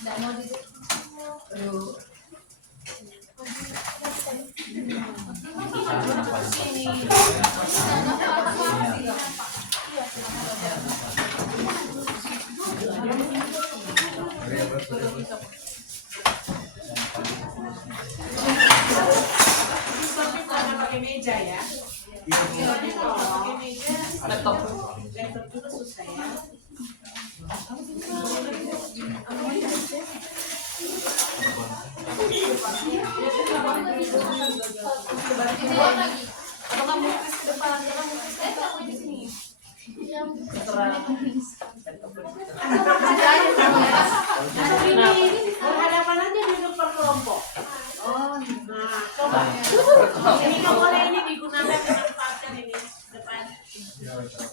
Nggak mau di. Aduh. Pakai meja ya. Kalau pakai meja, laptop juga susah ya. Atau kamu ke depan, kamu di sini. Berhadapan aja duduk per kelompok. Oh, nah coba. Ini nggak boleh ini digunakan dimanfaatkan ini depan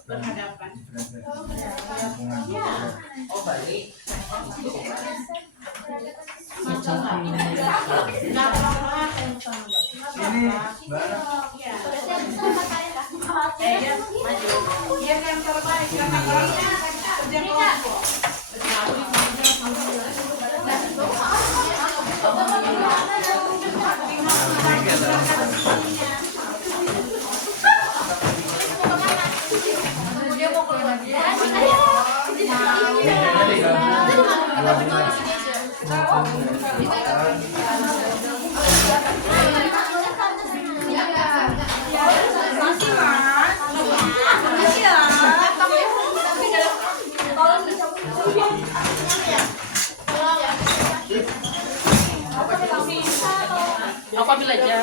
berhadapan. Ya. Oh balik. Nggak apa-apa. Ini barang. Ya. Ya maju. Dia yang terbaik karena orangnya kerja kelompok. Dia mau keluar dia. Apa belajar?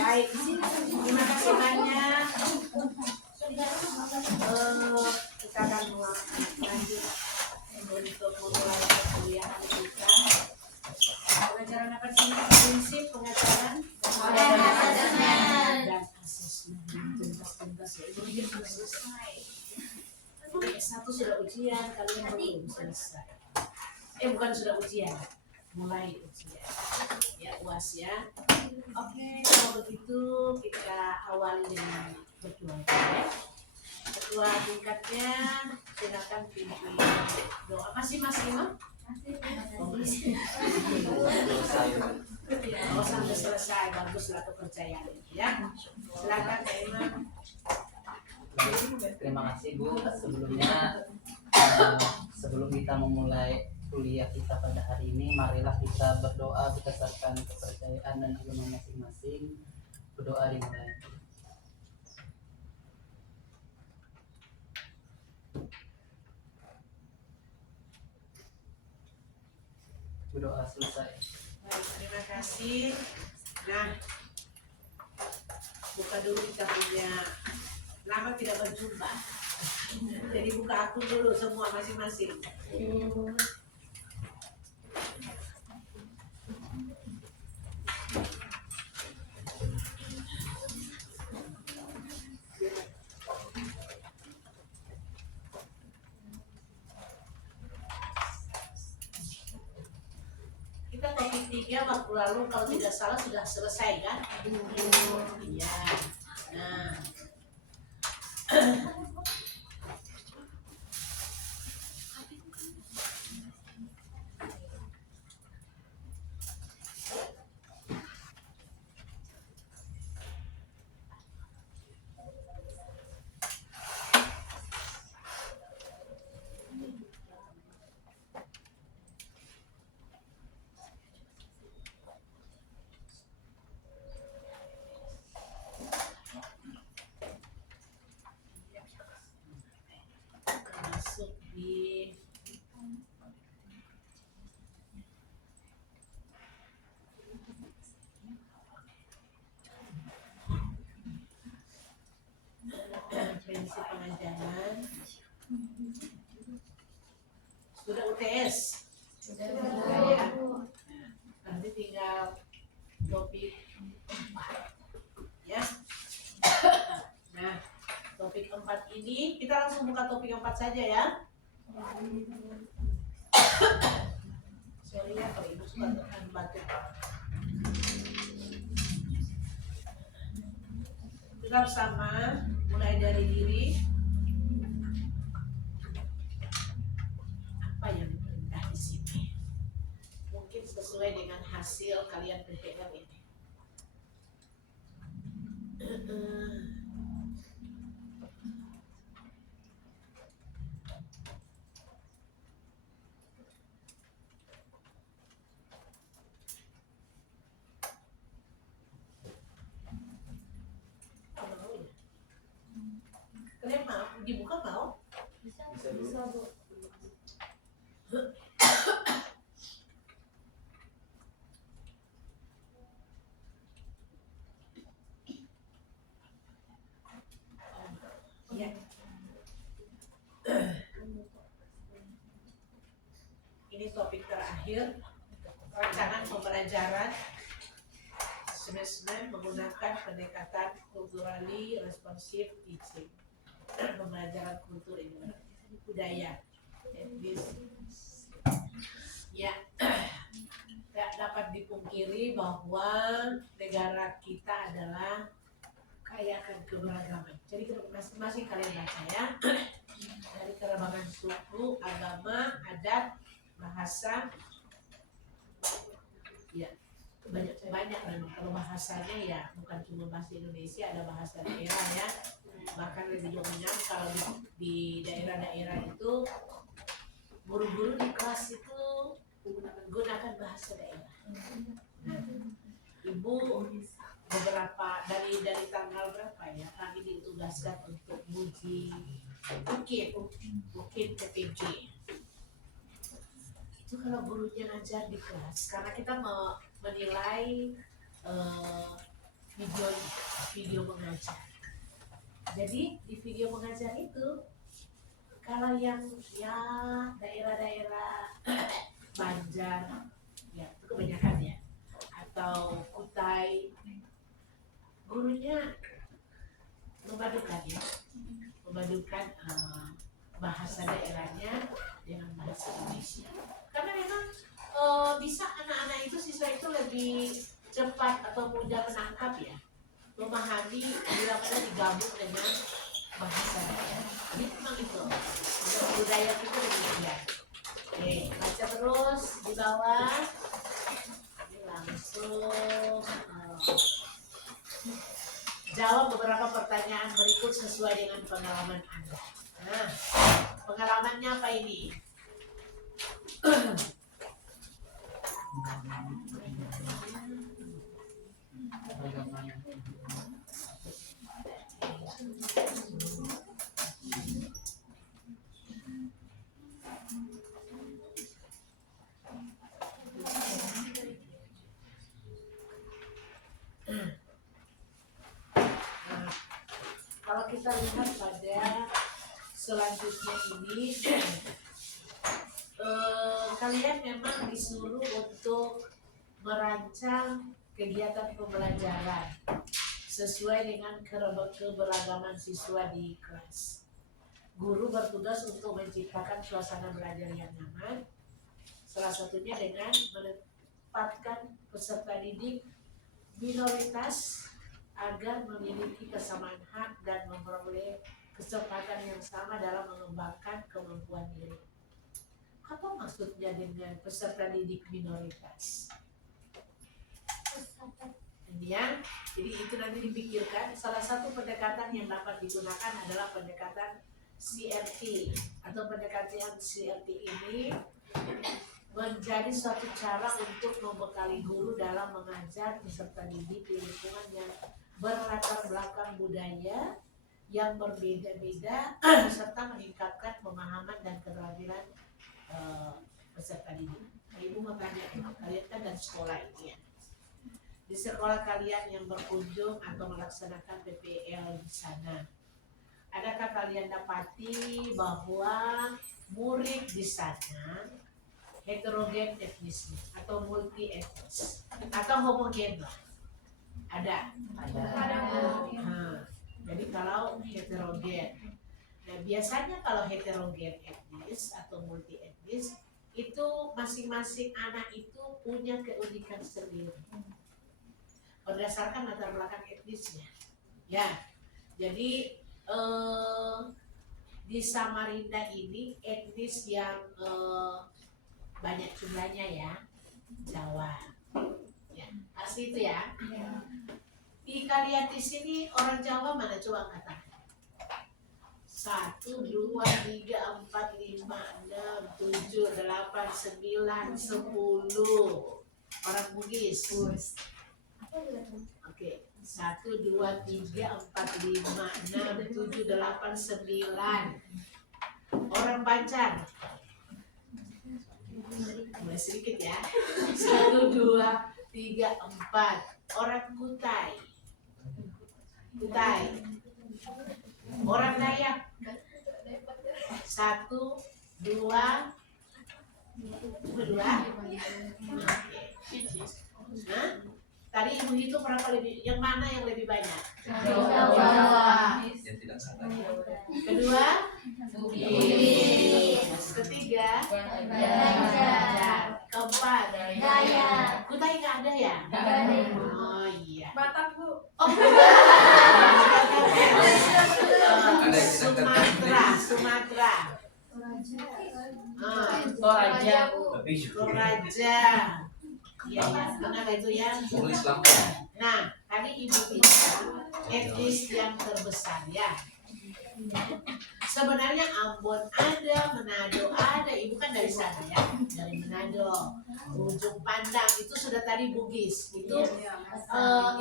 Baik, terima kasih banyak. Kita akan lanjut untuk memulai perkuliahan kita. Pengajaran apa sih? Prinsip pengajaran dan asesmen. Tuntas ya. Itu selesai. S1 sudah ujian, kalian belum selesai. Bukan sudah ujian, mulai ujian. Ya, UAS ya. Oke, kalau begitu kita awali dengan berdoa ya. Ketua tingkatnya silakan pimpin doa masing-masing, no? Oh, sampai selesai, baguslah kepercayaan ya. Silakan Kak Imam. Terima kasih Bu. Sebelumnya sebelum kita memulai kuliah kita pada hari ini, marilah kita berdoa berdasarkan kepercayaan dan agama masing-masing. Berdoa dimulai. Berdoa selesai. Baik, terima kasih. Nah, buka dulu, kita punya lama tidak berjumpa. Jadi buka akun dulu semua masing-masing. Kita topik 3 waktu lalu kalau tidak salah sudah selesai kan? Iya. Nah, di prinsip pengajaran. Sudah UTS? Sudah ya. Nanti tinggal topik 4 ya. Nah, topik 4 ini kita langsung buka topik 4 saja ya. Sorry ya kalau ibu suka tekan batuk. Tetap sama, mulai dari diri. Apa yang diperintah di sini? Mungkin sesuai dengan hasil kalian PPR ini. Kalian mau dibuka mau? Bisa Bisa, Bu. Bu. Ya. Ini topik terakhir, rancangan pembelajaran assessment menggunakan pendekatan culturally responsive teaching. Pembelajaran kultur ini budaya. Ya, tidak dapat dipungkiri bahwa negara kita adalah kaya akan keberagaman. Jadi masing-masing kalian baca ya. Dari keragaman suku, agama, adat, bahasa. Ya, banyak memang. Kalau bahasanya ya bukan cuma bahasa Indonesia, ada bahasa daerah ya. Bahkan lebih dominan kalau di daerah-daerah itu guru-guru di kelas itu gunakan bahasa daerah. Nah, ibu beberapa dari tanggal berapa ya kami ditugaskan untuk uji bukit PPG. Itu kalau gurunya ngajar di kelas, karena kita menilai video mengajar. Jadi di video mengajar itu kalau yang ya daerah-daerah Banjar ya itu kebanyakan ya, atau Kutai, gurunya memadukan bahasa daerahnya dengan bahasa Indonesia, karena memang bisa anak-anak itu, siswa itu lebih cepat atau mudah menangkap ya, memahami bila mana digabung dengan bahasa daerah. Jadi memang itu budaya kita demikian. Oke, baca terus di bawah. Ini langsung jawab beberapa pertanyaan berikut sesuai dengan pengalaman Anda. Nah, pengalamannya apa ini? Kalau kita lihat pada selanjutnya ini, kalian memang disuruh untuk merancang kegiatan pembelajaran sesuai dengan keberagaman siswa di kelas. Guru bertugas untuk menciptakan suasana belajar yang nyaman, salah satunya dengan menempatkan peserta didik minoritas agar memiliki kesamaan hak dan memperoleh kesempatan yang sama dalam mengembangkan kemampuan diri. Apa maksudnya dengan peserta didik minoritas? Ya, jadi itu nanti dipikirkan. Salah satu pendekatan yang dapat digunakan adalah pendekatan CRT atau pendekatan CRT ini menjadi suatu cara untuk membekali guru dalam mengajar peserta didik di lingkungan yang berlatar belakang budaya yang berbeda-beda serta meningkatkan pemahaman dan keterampilan ini. Ibu mau tanya, kalian kan dari sekolah ini ya. Di sekolah kalian yang berkunjung atau melaksanakan PPL di sana, adakah kalian dapati bahwa murid di sana heterogen etnisnya atau multi etnis atau homogen lah? Ada. Jadi kalau heterogen, nah biasanya kalau heterogen etnis atau multi etnis itu masing-masing anak itu punya keunikan sendiri berdasarkan latar belakang etnisnya. Ya, jadi di Samarinda ini etnis yang banyak jumlahnya ya, Jawa. Ya, pasti itu ya. Di kalian di sini orang Jawa mana coba angkat tangan? 1, 2, 3, 4, 5, 6, 7, 8, 9, 10 orang Bugis. Oke, 1, 2, 3, 4, 5, 6, 7, 8, 9 orang Banjar. Mulai sedikit ya. 1, 2, 3, 4 orang Kutai. Orang Dayak. 1, 2, 2. Tadi ibu itu berapa lebih? Yang mana yang lebih banyak? Jawa. Yang tidak sadar. Kedua? Bugis. Ketiga? Banjar. Keempat? Dayak. Kutai nggak ada ya? Oh iya. Batak, Bu. Oh, Sumatera. Toraja. Tapi Toraja. Iya, mana itu ya? tulis Lampung. Nah, tadi ibu bilang etnis yang terbesar ya. Sebenarnya Ambon ada, Manado ada, ibu kan dari sana ya, dari Manado. Ujung Pandang itu sudah tadi Bugis. Itu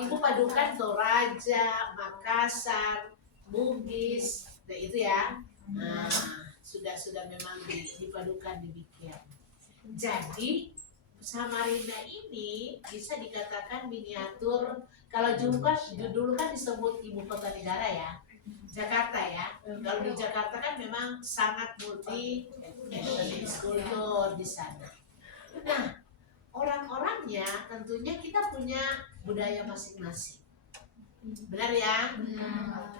ibu padukan Toraja, Makassar, Bugis, nah itu ya. Nah, sudah memang dipadukan demikian. Jadi Samarinda ini bisa dikatakan miniatur. Kalau dulu kan disebut ibu kota negara ya, Jakarta ya. Kalau di Jakarta kan memang sangat multi etnis kultur di sana. Nah, orang-orangnya tentunya kita punya budaya masing-masing. Benar ya? Nah,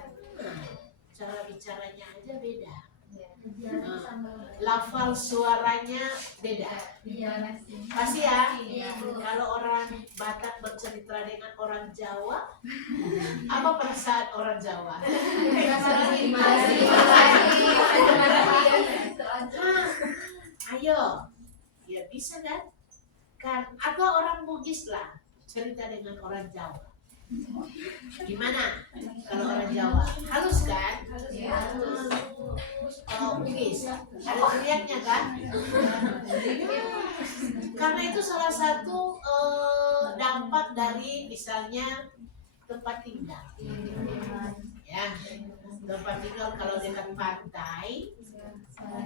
cara bicaranya aja beda. Lafal suaranya beda. Pasti ya. Kalau orang Batak bercerita dengan orang Jawa, apa perasaan orang Jawa? Ayo, ya bisa kan? Atau orang Bugis lah cerita dengan orang Jawa. Gimana kalau orang Jawa? Halus kan? Kalau Bugis ada teriaknya kan? Karena itu salah satu dampak dari misalnya tempat tinggal. Ya, tempat tinggal kalau dekat pantai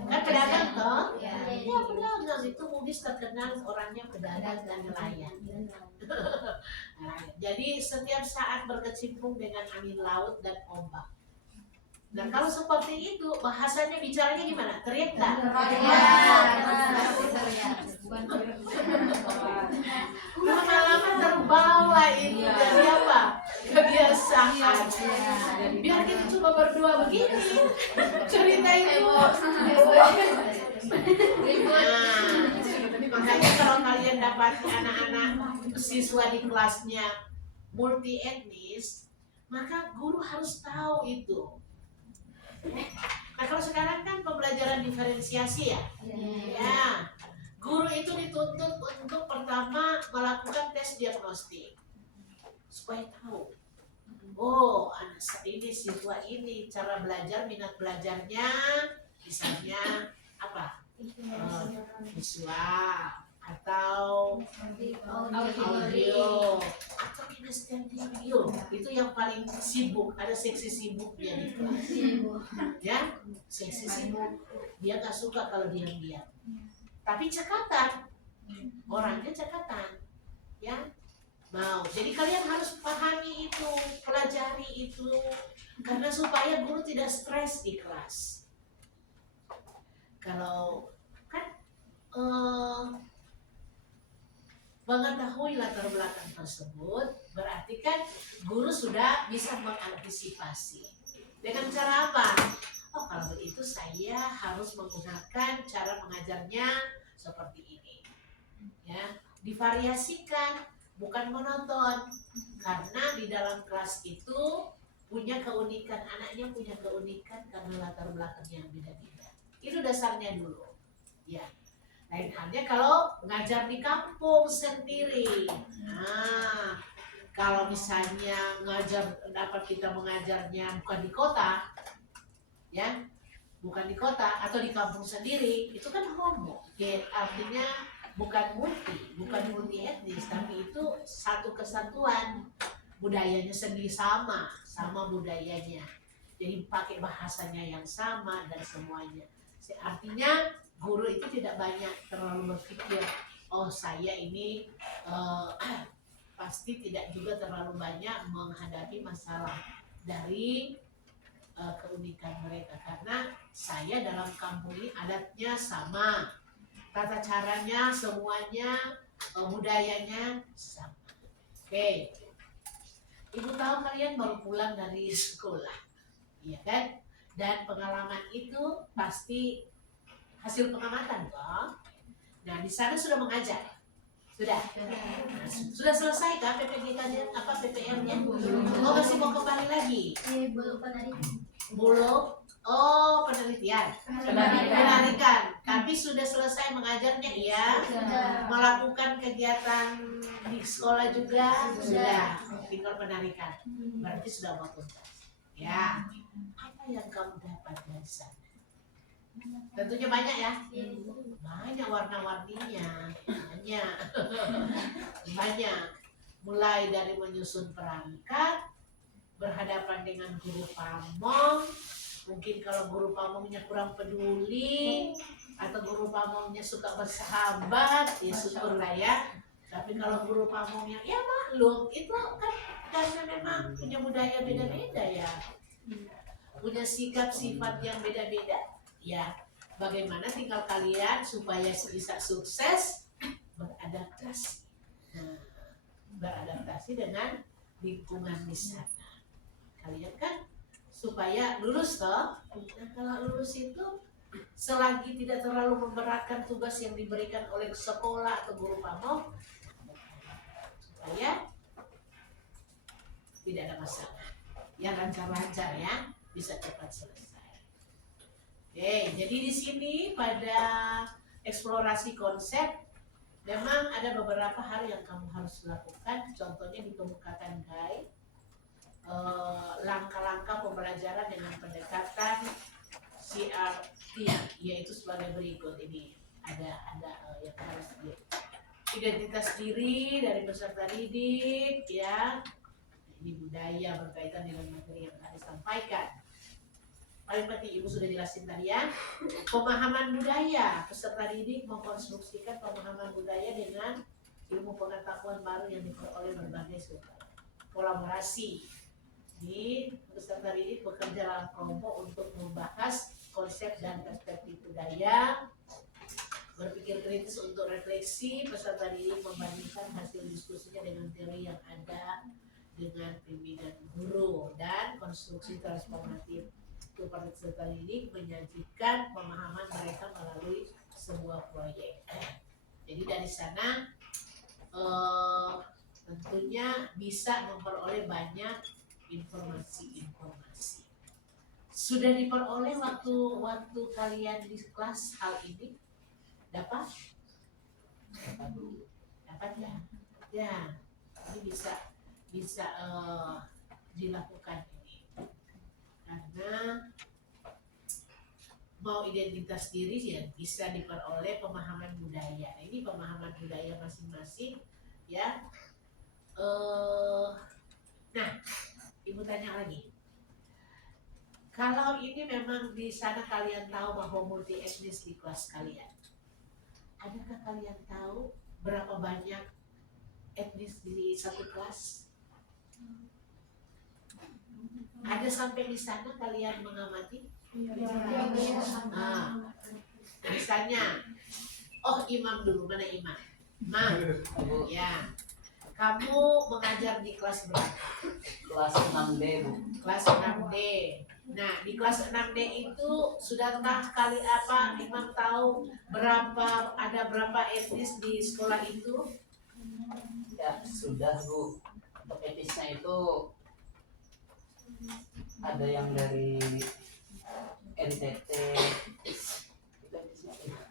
kan pedagang toh? Ya pedagang itu Bugis terkenal orangnya pedagang dan nelayan. Nah, jadi setiap saat berkecimpung dengan angin laut dan ombak. Nah kalau seperti itu bahasanya bicaranya gimana? Teriak nggak? Lama-lama terbawa itu jadi apa? Kebiasaan. Biar kita coba berdua begini cerita itu. Nah, makanya kalau kalian dapat anak-anak siswa di kelasnya multi etnis, maka guru harus tahu itu. Nah kalau sekarang kan pembelajaran diferensiasi ya, ya guru itu dituntut untuk pertama melakukan tes diagnostik supaya tahu, oh anak ini siswa ini cara belajar minat belajarnya misalnya apa, visual atau audio atau kinestetik video, itu yang paling sibuk. Ada seksi sibuk dia di kelas ya, seksi sibuk dia nggak suka kalau diam-diam. tapi cekatan, orangnya cekatan, ya. Mau, jadi kalian harus pahami itu, pelajari itu, karena supaya guru tidak stres di kelas. Kalau kan mengetahui latar belakang tersebut, berarti kan guru sudah bisa mengantisipasi. Dengan cara apa? Oh, kalau begitu saya harus menggunakan cara mengajarnya seperti ini. Ya, divariasikan, bukan monoton. Karena di dalam kelas itu punya keunikan, anaknya punya keunikan karena latar belakangnya yang beda-beda. Itu dasarnya dulu. Ya. Lain halnya kalau ngajar di kampung sendiri. Nah, kalau misalnya dapat kita mengajarnya bukan di kota, ya, bukan di kota atau di kampung sendiri, itu kan homo. Artinya bukan multi etnis, tapi itu satu kesatuan, budayanya sendiri sama budayanya. Jadi pakai bahasanya yang sama dan semuanya. Artinya guru itu tidak banyak terlalu berpikir, oh saya ini pasti tidak juga terlalu banyak menghadapi masalah dari keunikan mereka, karena saya dalam kampung ini adatnya sama, tata caranya semuanya, budayanya sama. Oke, ibu tahu kalian baru pulang dari sekolah, iya kan? Dan pengalaman itu pasti hasil pengamatan toh. Nah, di sana sudah mengajar. Sudah. Nah, sudah selesai kan PPG-nya, PPM-nya? Oh, masih mau kembali lagi? Belum. Oh, penelitian. Penarikan. Tapi sudah selesai mengajarnya, iya? Melakukan kegiatan di sekolah juga? Sudah. Tinggal penarikan. Berarti sudah mau tuntas. Ya. Apa yang kamu dapat dari sana? Tentunya banyak ya, banyak warna-warninya, banyak. Mulai dari menyusun perangkat, berhadapan dengan guru pamong, mungkin kalau guru pamongnya kurang peduli atau guru pamongnya suka bersahabat, ya syukurlah ya. Tapi kalau guru pamongnya ya maklum, itu kan karena memang punya budaya beda-beda ya, punya sikap sifat yang beda-beda. Ya, bagaimana tinggal kalian supaya bisa sukses beradaptasi. Nah, beradaptasi dengan lingkungan di sana. Kalian kan supaya lulus toh. Nah, kalau lulus itu selagi tidak terlalu memberatkan tugas yang diberikan oleh sekolah atau guru pamong, supaya tidak ada masalah. Ya, lancar-lancar ya, bisa cepat selesai. Oke, jadi di sini pada eksplorasi konsep memang ada beberapa hal yang kamu harus lakukan. Contohnya dikemukakan guide, langkah-langkah pembelajaran dengan pendekatan CRT, yaitu sebagai berikut. Ini ada yang harus identitas diri dari peserta didik, ya. Ini budaya berkaitan dengan materi yang akan disampaikan. Paling penting ibu sudah jelasin tadi ya, pemahaman budaya. Peserta didik mengkonstruksikan pemahaman budaya dengan ilmu pengetahuan baru yang diperoleh berbagai sumber. Kolaborasi. Ini peserta didik bekerja dalam kelompok untuk membahas konsep dan perspektif budaya. Berpikir kritis untuk refleksi. Peserta didik membandingkan hasil diskusinya dengan teori yang ada dengan bimbingan guru, dan konstruksi transformatif. Peserta didik menyajikan pemahaman mereka melalui sebuah proyek. Jadi dari sana tentunya bisa memperoleh banyak informasi. Sudah diperoleh waktu kalian di kelas hal ini? Dapat ya? Ya, ini bisa dilakukan. Karena mau identitas diri ya bisa diperoleh pemahaman budaya. Nah, ini pemahaman budaya masing-masing ya. Nah, ibu tanya lagi. Kalau ini memang di sana kalian tahu bahwa multi etnis di kelas kalian, adakah kalian tahu berapa banyak etnis di satu kelas? Ada sampai di sana kalian mengamati? Nah, misalnya, oh imam dulu, mana imam? Imam, ya. Kamu mengajar di kelas berapa? Kelas 6D, Bu. Kelas 6D. Nah, di kelas 6D itu sudahkah kali apa imam tahu ada berapa etnis di sekolah itu? Ya, sudah, Bu. Untuk etnisnya itu ada yang dari NTT, itu etnisnya apa ya?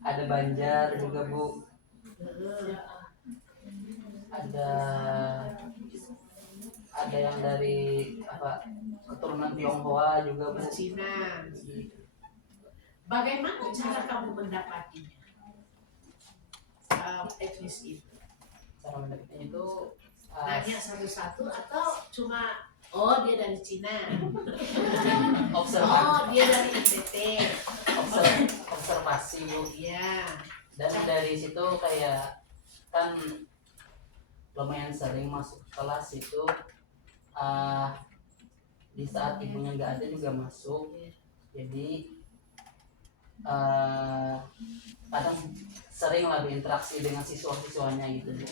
Ada Banjar juga, Bu. Ada yang dari apa, keturunan Tionghoa juga, Bu. Cina. Bagaimana cara kamu mendapatinya? Etnis itu? Cara mendapatnya itu Nanya satu-satu atau cuma oh dia dari Cina, observasi, oh dia dari NTT, observasi, Bu. ya. Dan dari situ kayak kan lumayan sering masuk kelas itu, di saat ibunya nggak ada juga masuk, jadi kadang sering lah berinteraksi dengan siswa-siswanya gitu, Bu.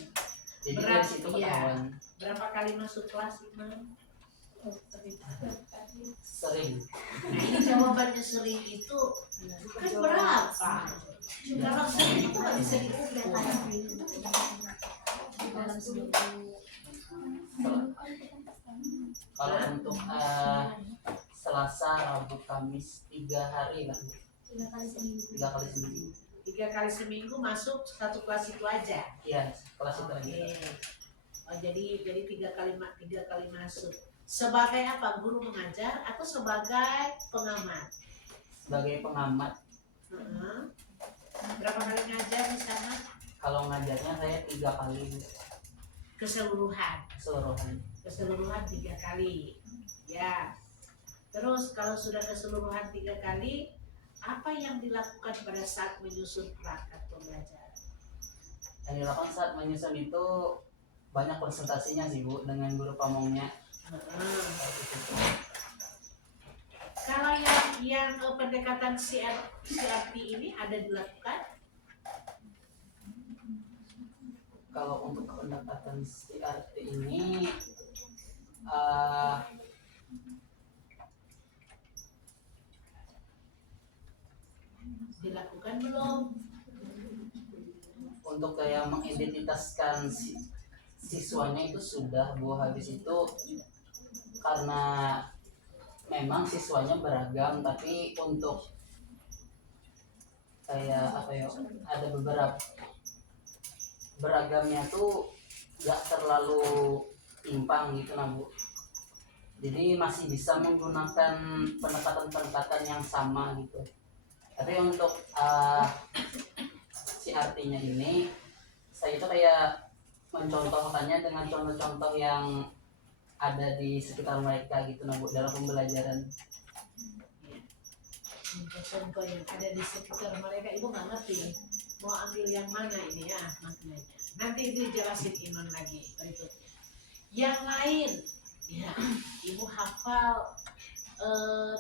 Jadi dari situ ketahuan. Berapa kali masuk kelas Imam? Sering. Nah ini jawabannya sering itu kan berapa? Kalau sering itu nggak bisa diukur. Kalau untuk Selasa, Rabu, Kamis 3 hari lah, 3 kali seminggu. 3 kali seminggu masuk satu kelas itu aja. Iya, kelas itu aja. Oh, jadi 3 kali masuk. Sebagai apa? Guru mengajar atau sebagai pengamat? Sebagai pengamat. Berapa kali ngajar di sana? Kalau ngajarnya saya 3 kali. Keseluruhan 3 kali. Ya. Terus kalau sudah keseluruhan 3 kali, apa yang dilakukan pada saat menyusun perangkat pembelajaran? Yang dilakukan saat menyusun itu banyak konsultasinya sih, Bu, dengan guru pamongnya. Kalau yang pendekatan CRT ini ada dilakukan? Kalau untuk pendekatan CRT ini Dilakukan belum? untuk kayak mengidentitaskan siswanya itu sudah, Bu. Habis itu karena memang siswanya beragam, tapi untuk kayak apa ya, ada beberapa beragamnya tuh gak terlalu timpang gitu lah, Bu. Jadi masih bisa menggunakan pendekatan-pendekatan yang sama gitu. Tapi untuk si artinya ini, saya itu kayak mencontohkannya dengan contoh-contoh yang ada di sekitar mereka gitu, nah, Bu, dalam pembelajaran. Contoh yang ada di sekitar mereka, Ibu nggak ngerti mau ambil yang mana ini ya maknanya. Nanti itu dijelasin Iman lagi berikutnya. Yang lain, ya Ibu hafal,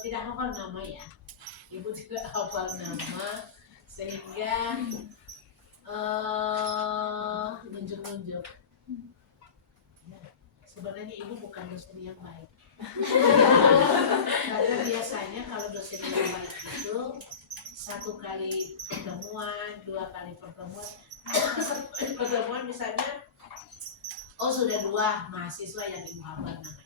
tidak hafal nama ya. Ibu tidak hafal nama sehingga nunjuk-nunjuk. Ya, sebenarnya Ibu bukan dosen yang baik. Karena biasanya kalau dosen yang baik itu 1 kali pertemuan, 2 kali pertemuan misalnya, oh sudah 2 mahasiswa yang Ibu hafal namanya.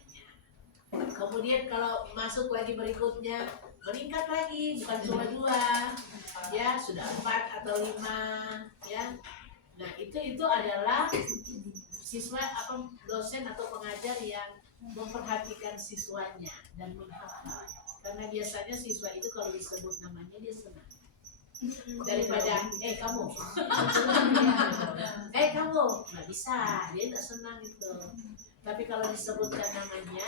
Kemudian kalau masuk lagi berikutnya meningkat lagi, bukan cuma 2, ya sudah 4 atau 5, ya. Nah itu adalah siswa atau dosen atau pengajar yang memperhatikan siswanya dan menghafal. Karena biasanya siswa itu kalau disebut namanya dia senang. Daripada kamu kamu nggak bisa, dia nggak senang itu. Tapi kalau disebutkan namanya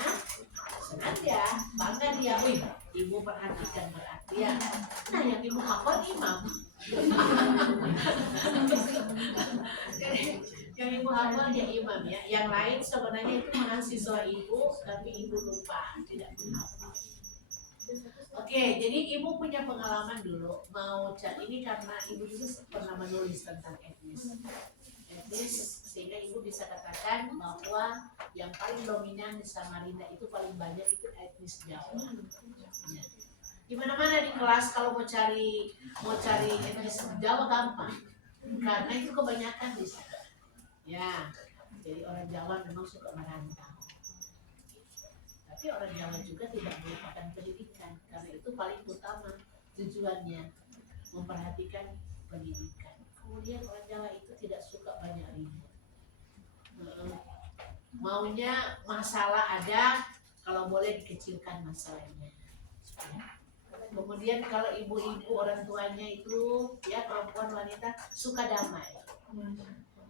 senang dia, bangga dia. Wih, Ibu perhatikan berarti ya. Nah yang Ibu hafal imam. Yang ibu hafal dia imam ya. Yang lain sebenarnya itu mahasiswa ibu, tapi ibu lupa, tidak menghafal. Oke, jadi ibu punya pengalaman dulu mau cari ini karena ibu juga pernah menulis tentang etnis, sehingga ibu bisa katakan bahwa yang paling dominan di Samarinda itu paling banyak itu etnis Jawa. Ya. Di mana-mana di kelas kalau mau cari etnis Jawa gampang, karena itu kebanyakan di sana. Ya, jadi orang Jawa memang suka merantau. Tapi orang Jawa juga tidak melupakan pendidikan, karena itu paling utama tujuannya memperhatikan pendidikan. Kemudian orang Jawa itu tidak suka banyak ribut. Maunya masalah ada, kalau boleh dikecilkan masalahnya. Kemudian kalau ibu-ibu orang tuanya itu ya perempuan wanita suka damai.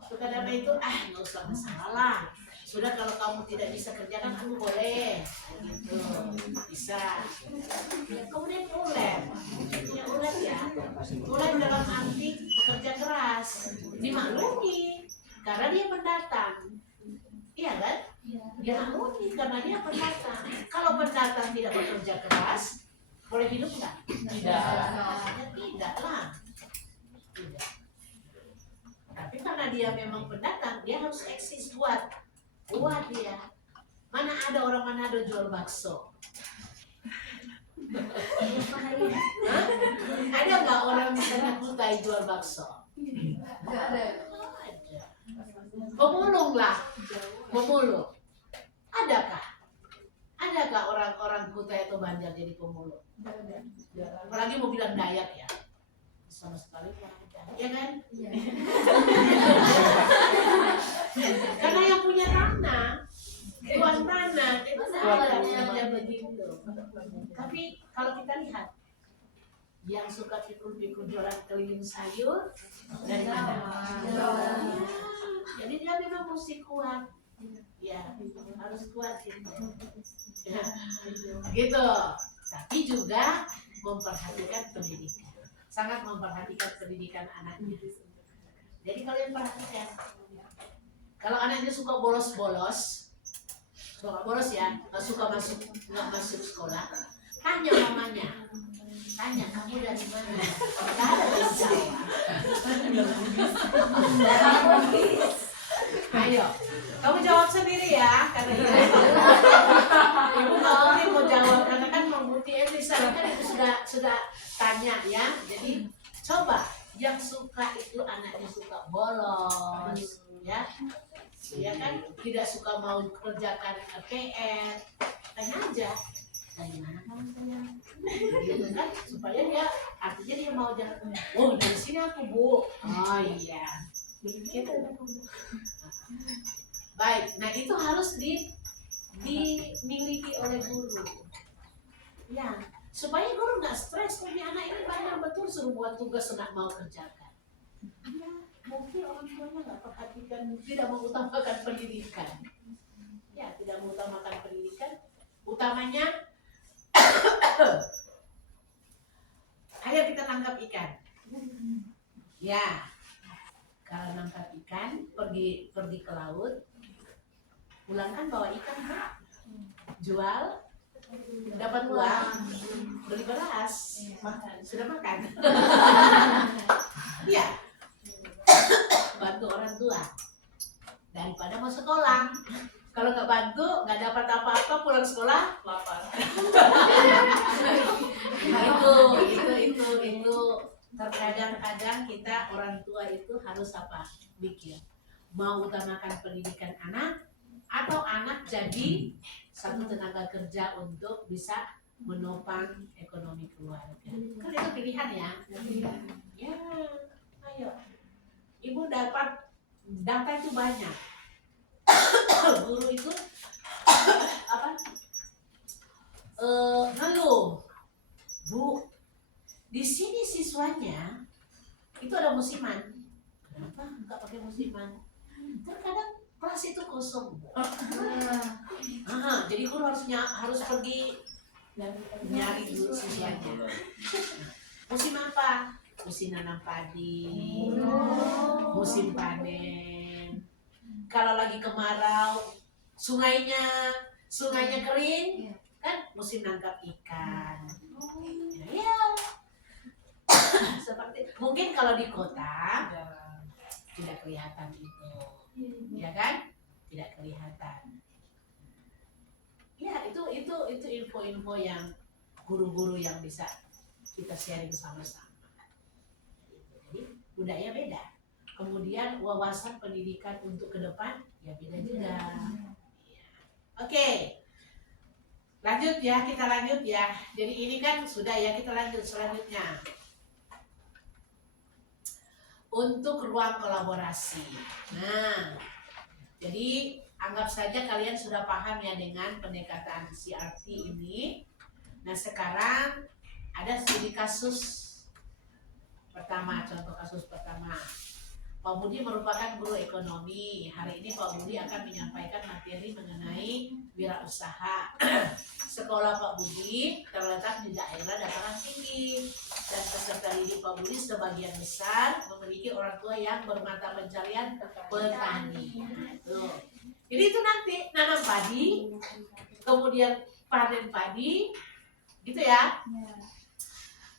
Suka damai itu nggak usah masalah. Sudah kalau kamu tidak bisa kerjakan aku boleh, gitu bisa. Ya, kemudian ulet ya, ulet dalam arti bekerja keras, dimaklumi karena dia pendatang, iya kan? Dia maklumi karena dia pendatang. Kalau pendatang tidak bekerja keras, boleh hidup nggak? Tidak. Ya, tidak lah. Tidak. Tapi karena dia memang pendatang, dia harus eksis kuat dia. Mana ada orang Manado jual bakso? Ada nggak orang misalnya Kutai jual bakso? Nggak ada. Pemulung lah, pemulung. Adakah orang-orang Kutai atau Banjar jadi pemulung? Apalagi mau bilang Dayak ya, sama sekali tidak ada, ya kan? Karena yang punya tanah, tuan tanah itu ada begitu. Tapi kalau kita lihat, yang suka pikul-pikul jualan keliling sayur dari mana? Jadi dia memang mesti kuat, ya harus kuat gitu. Ya, gitu. Tapi juga memperhatikan pendidikan, sangat memperhatikan pendidikan anaknya. Jadi kalian perhatikan, kalau anaknya suka bolos ya, nggak masuk sekolah, tanya mamanya, tanya kamu dari mana? Nggak ada dari Jawa. Ayo, kamu jawab sendiri ya, karena ibu mau jawab karena kan membukti misalnya kan itu sudah tanya ya. Jadi coba yang suka itu anaknya suka bolos, ya kan, tidak suka mau kerjakan PR, tanya aja dari mana kamu sayang, gitu kan, supaya dia artinya dia mau jalan. Oh dari sini aku bu. Oh iya. Gitu. Baik, nah itu harus dimiliki oleh guru. Ya, supaya guru nggak stres. Kalau anak ini banyak betul suruh buat tugas nggak mau kerjakan. Ya, mungkin orang tuanya nggak perhatikan, tidak mengutamakan pendidikan. Ya, tidak mengutamakan pendidikan. Utamanya, ayo kita tangkap ikan. Ya, kalau nangkap ikan, pergi ke laut, pulangkan bawa ikan kan? Jual, dapat uang, beli beras, sudah makan. Iya, bantu orang tua daripada mau sekolah. Kalau nggak bantu, nggak dapat apa-apa, pulang sekolah lapar. itu terkadang-kadang kita orang tua itu harus apa? Mikir, mau utamakan pendidikan anak atau anak jadi satu tenaga kerja untuk bisa menopang ekonomi keluarga. Kan itu pilihan ya. Ya, ayo. Ibu dapat data itu banyak. Guru itu apa? Ngeluh, Bu, di sini siswanya itu ada musiman. Kenapa nggak pakai musiman? Terkadang kelas itu kosong. Jadi guru harus pergi nyari dulu siswanya. Musim apa? musim nanam padi, musim panen. Kalau lagi kemarau, sungainya kering, kan musim nangkap ikan. Ya, seperti mungkin kalau di kota tidak kelihatan itu, ya kan? Tidak kelihatan. Ya, itu info-info yang guru-guru yang bisa kita sharing sama-sama. Jadi budaya beda. Kemudian wawasan pendidikan untuk ke depan ya beda juga. Oke. Lanjut ya, kita lanjut ya. Jadi ini kan sudah ya, kita lanjut selanjutnya. Untuk ruang kolaborasi. Nah, jadi anggap saja kalian sudah paham ya dengan pendekatan CRT ini. Nah, sekarang ada studi kasus pertama, contoh kasus pertama. Pak Budi merupakan guru ekonomi. Hari ini Pak Budi akan menyampaikan materi mengenai wirausaha. Sekolah Pak Budi terletak di daerah dataran tinggi dan peserta didik Pak Budi sebagian besar memiliki orang tua yang bermata pencarian petani. Tuh. Jadi itu nanti nanam padi, kemudian panen padi, gitu ya.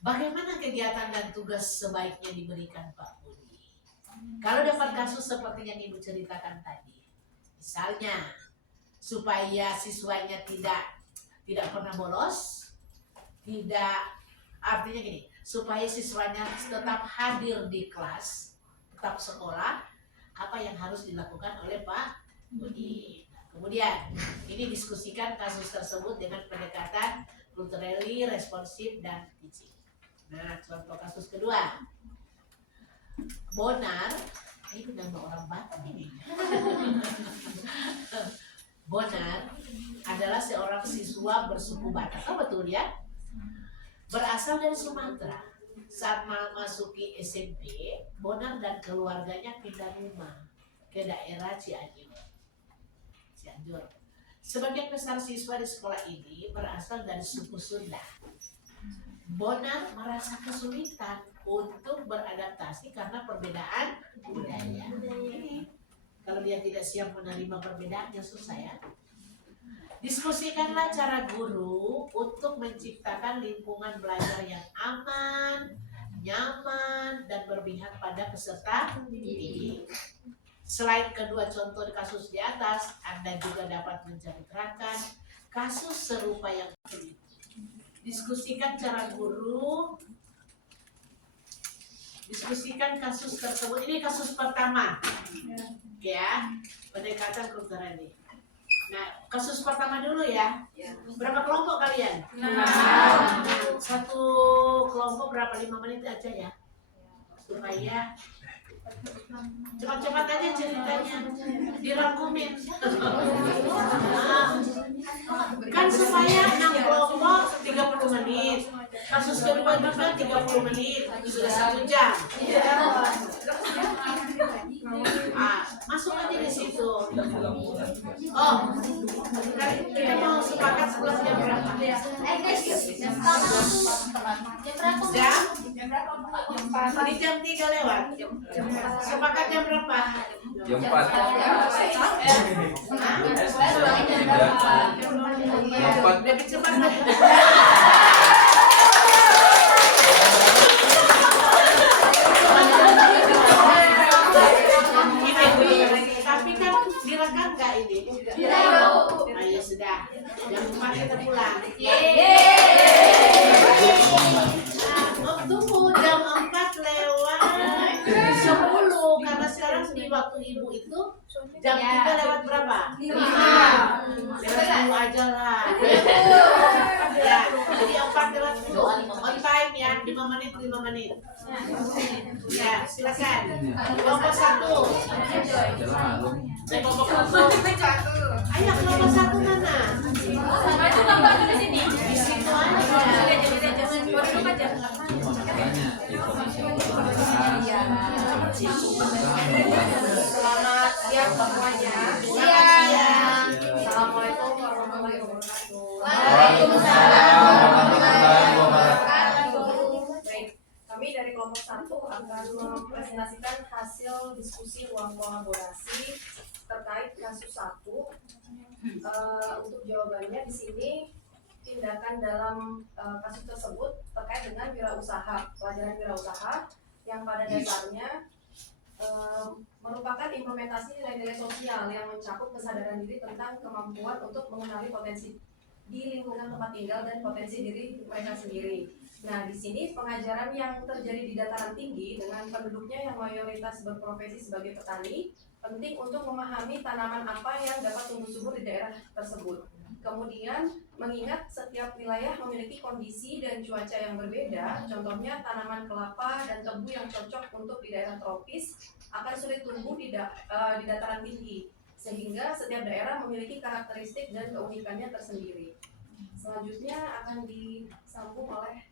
Bagaimana kegiatan dan tugas sebaiknya diberikan Pak Budi? Kalau dapat kasus seperti yang Ibu ceritakan tadi, misalnya supaya siswanya tidak pernah bolos, artinya gini, supaya siswanya tetap hadir di kelas, tetap sekolah, apa yang harus dilakukan oleh Pak Budi? Kemudian ini diskusikan kasus tersebut dengan pendekatan culturally responsif dan teaching. Nah, contoh kasus kedua, Bonar, ini nama orang Batak ini. Bonar adalah seorang siswa bersuku Batak, oh betul ya? Berasal dari Sumatera. Saat memasuki SMP, Bonar dan keluarganya pindah rumah ke daerah Cianjur. Sebagian besar siswa di sekolah ini berasal dari suku Sunda. Bonar merasa kesulitan untuk beradaptasi karena perbedaan budaya. Kalau dia tidak siap menerima perbedaannya susah ya. Diskusikanlah cara guru untuk menciptakan lingkungan belajar yang aman, nyaman, dan berpihak pada peserta didik. Selain kedua contoh kasus di atas, Anda juga dapat mencari kasus serupa yang lain. Diskusikan cara guru, diskusikan kasus tersebut. Ini kasus pertama, ya, pendekatan kultural ini. Nah, kasus pertama dulu ya. Berapa kelompok kalian? Satu kelompok berapa? 5 menit aja ya, supaya cepat-cepat aja ceritanya dirangkumin. Kan supaya 6 kelompok 30 menit, kasus kedua juga 30 menit, sudah 1 jam. Masuk aja di situ. Oh, kita mau sepakat sebelah jam berapa? Di jam 3 lewat. Sepakat jam berapa? Jam 4. Lebih cepat lagi. Tapi kan direkam nggak ini? Ayo sudah. Jam 4 kita pulang. Tunggu jam 4 lewat 10 karena sekarang di waktu ibu itu jam 3 lewat berapa? 5. Lewat 10 aja lah. Ya, jadi 4 lewat 10 on time ya, 5 menit. Ya, silakan. Kelompok 1. Kelompok 1. Ayo kelompok 1 mana? Di situ aja. Selamat siang semuanya. Siang. Assalamualaikum warahmatullahi wabarakatuh. Waalaikumsalam warahmatullahi wabarakatuh. Baik, Kami dari kelompok 1 akan mempresentasikan hasil diskusi ruang kolaborasi terkait kasus 1. Untuk jawabannya di sini, tindakan dalam kasus tersebut terkait dengan wirausaha, pelajaran wirausaha yang pada dasarnya merupakan implementasi nilai-nilai sosial yang mencakup kesadaran diri tentang kemampuan untuk mengenali potensi di lingkungan tempat tinggal dan potensi diri mereka sendiri. Nah, di sini pengajaran yang terjadi di dataran tinggi dengan penduduknya yang mayoritas berprofesi sebagai petani penting untuk memahami tanaman apa yang dapat tumbuh subur di daerah tersebut. Kemudian, mengingat setiap wilayah memiliki kondisi dan cuaca yang berbeda, contohnya tanaman kelapa dan tebu yang cocok untuk di daerah tropis akan sulit tumbuh di dataran tinggi, sehingga setiap daerah memiliki karakteristik dan keunikannya tersendiri. Selanjutnya akan disambung oleh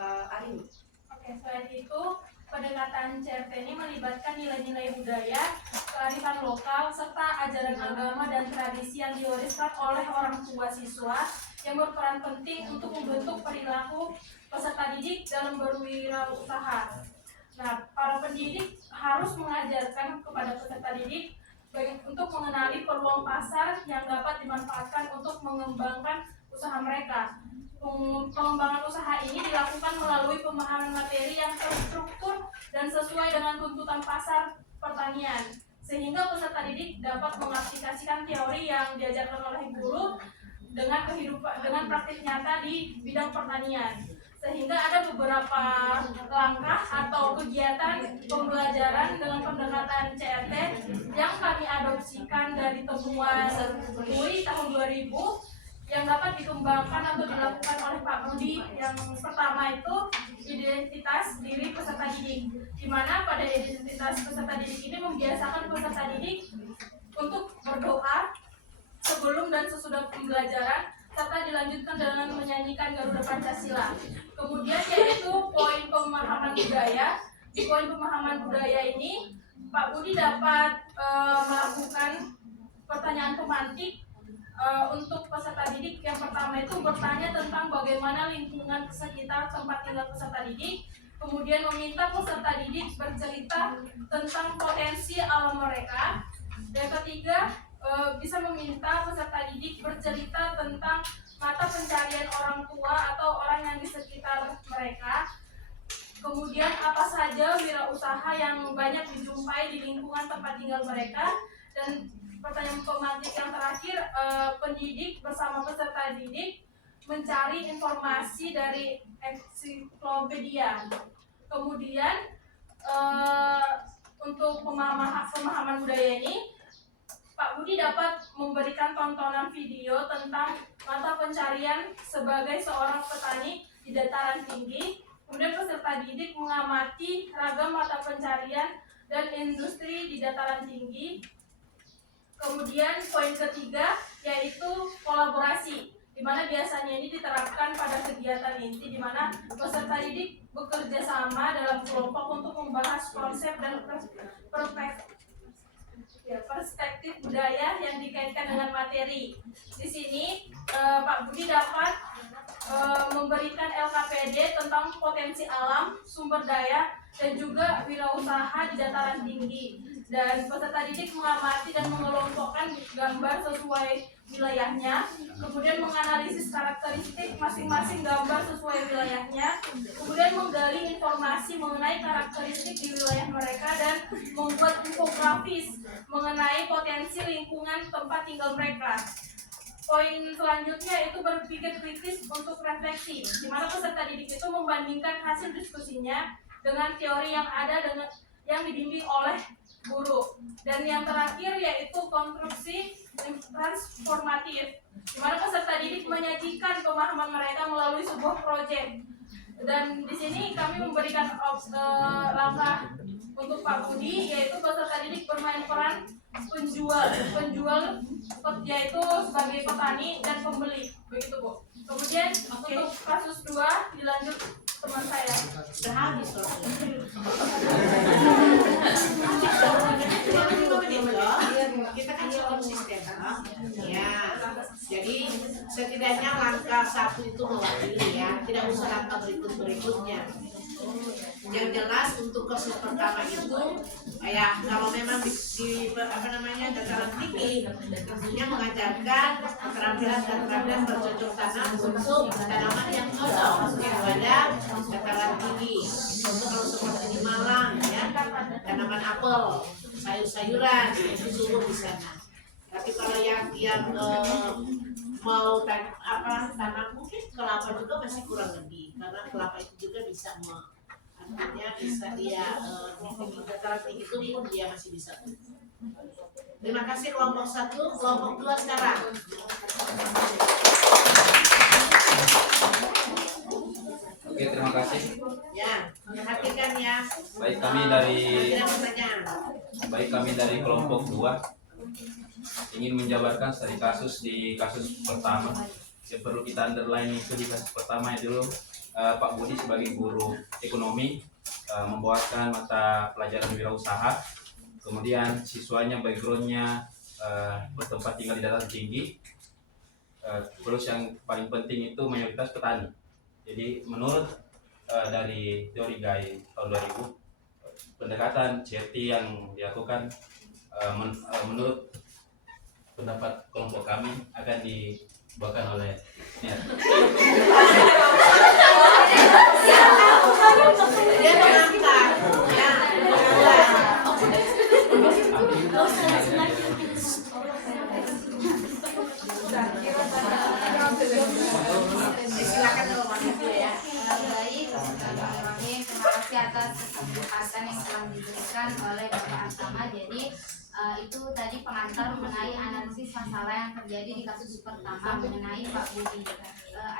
Arini. Oke, selain itu, pendekatan CRT ini melibatkan nilai-nilai budaya, kearifan lokal, serta ajaran agama dan tradisi yang diwariskan oleh orang tua siswa yang berperan penting untuk membentuk perilaku peserta didik dalam berwirausaha. Nah, para pendidik harus mengajarkan kepada peserta didik untuk mengenali peluang pasar yang dapat dimanfaatkan untuk mengembangkan usaha mereka. Pengembangan usaha ini dilakukan melalui pemahaman materi yang terstruktur dan sesuai dengan tuntutan pasar pertanian, sehingga peserta didik dapat mengaplikasikan teori yang diajarkan oleh guru dengan praktik nyata di bidang pertanian. Sehingga ada beberapa langkah atau kegiatan pembelajaran dengan pendekatan CRT yang kami adopsikan dari temuan UI tahun 2000 yang dapat dikembangkan atau dilakukan oleh Pak Budi. Yang pertama itu identitas diri peserta didik, di mana pada identitas peserta didik ini membiasakan peserta didik untuk berdoa sebelum dan sesudah pembelajaran, serta dilanjutkan dengan menyanyikan Garuda Pancasila. Kemudian yaitu poin pemahaman budaya. Di poin pemahaman budaya ini Pak Budi dapat melakukan pertanyaan pemantik untuk peserta didik. Yang pertama itu bertanya tentang bagaimana lingkungan sekitar tempat tinggal peserta didik. Kemudian meminta peserta didik bercerita tentang potensi alam mereka. Yang ketiga, bisa meminta peserta didik bercerita tentang mata pencarian orang tua atau orang yang di sekitar mereka. Kemudian apa saja wirausaha yang banyak dijumpai di lingkungan tempat tinggal mereka. Dan pertanyaan pemantik yang terakhir, pendidik bersama peserta didik mencari informasi dari ensiklopedia. Kemudian untuk pemahaman budaya ini, Pak Budi dapat memberikan tontonan video tentang mata pencarian sebagai seorang petani di dataran tinggi. Kemudian peserta didik mengamati ragam mata pencarian dan industri di dataran tinggi. Kemudian poin ketiga yaitu kolaborasi, di mana biasanya ini diterapkan pada kegiatan inti, di mana peserta didik bekerja sama dalam kelompok untuk membahas konsep dan perspektif budaya yang dikaitkan dengan materi. Di sini Pak Budi dapat memberikan LKPD tentang potensi alam, sumber daya, dan juga wirausaha di dataran tinggi. Dan peserta didik mengamati dan mengelompokkan gambar sesuai wilayahnya, kemudian menganalisis karakteristik masing-masing gambar sesuai wilayahnya, kemudian menggali informasi mengenai karakteristik di wilayah mereka, dan membuat infografis mengenai potensi lingkungan tempat tinggal mereka. Poin selanjutnya itu berpikir kritis untuk refleksi, di mana peserta didik itu membandingkan hasil diskusinya dengan teori yang ada dengan yang dibimbing oleh guru. Dan yang terakhir yaitu konstruksi transformatif, di mana peserta didik menyajikan pemahaman mereka melalui sebuah proyek. Dan di sini kami memberikan langkah untuk Pak Budi, yaitu peserta didik bermain peran penjual yaitu sebagai petani dan pembeli, begitu Bu. Kemudian untuk kasus 2 dilanjut teman saya. Sudah habis loh. Kita kan konsisten, ya. Jadi setidaknya langkah 1 itu mewakili, ya. Tidak usah langkah berikutnya. jelas untuk kursus pertama itu ya kalau memang di dataran tinggi tentunya mengajarkan keterampilan bercocok tanam untuk tanaman yang cocok pada dataran tinggi. Untuk kalau seperti di Malang ya tanaman apel, sayur-sayuran itu subur di sana. Tapi kalau yang mau tanam mungkin kelapa juga masih kurang lebih karena kelapa itu juga bisa artinya bisa dia di dataran tinggi itu pun dia masih bisa. Terima kasih kelompok 1, kelompok 2 sekarang. Oke, terima kasih. Ya, perhatikan ya. Baik kami dari kelompok 2 ingin menjabarkan studi kasus di kasus pertama. Yang perlu kita underline itu di kasus pertama itu dulu Pak Budi sebagai guru ekonomi membawakan mata pelajaran wirausaha. Kemudian siswanya backgroundnya bertempat tinggal di dataran tinggi. Terus yang paling penting itu mayoritas petani. Jadi menurut dari teori GAI tahun 2000 pendekatan CRT yang dilakukan menurut pendapat kelompok kami akan dibawakan oleh Dia menangkap. Ya, silakan kalau ya. Baik, terima kasih atas kesempatan yang telah diberikan oleh Bapak Atama. Jadi itu tadi pengantar mengenai analisis masalah yang terjadi di kasus pertama mengenai Pak Budi.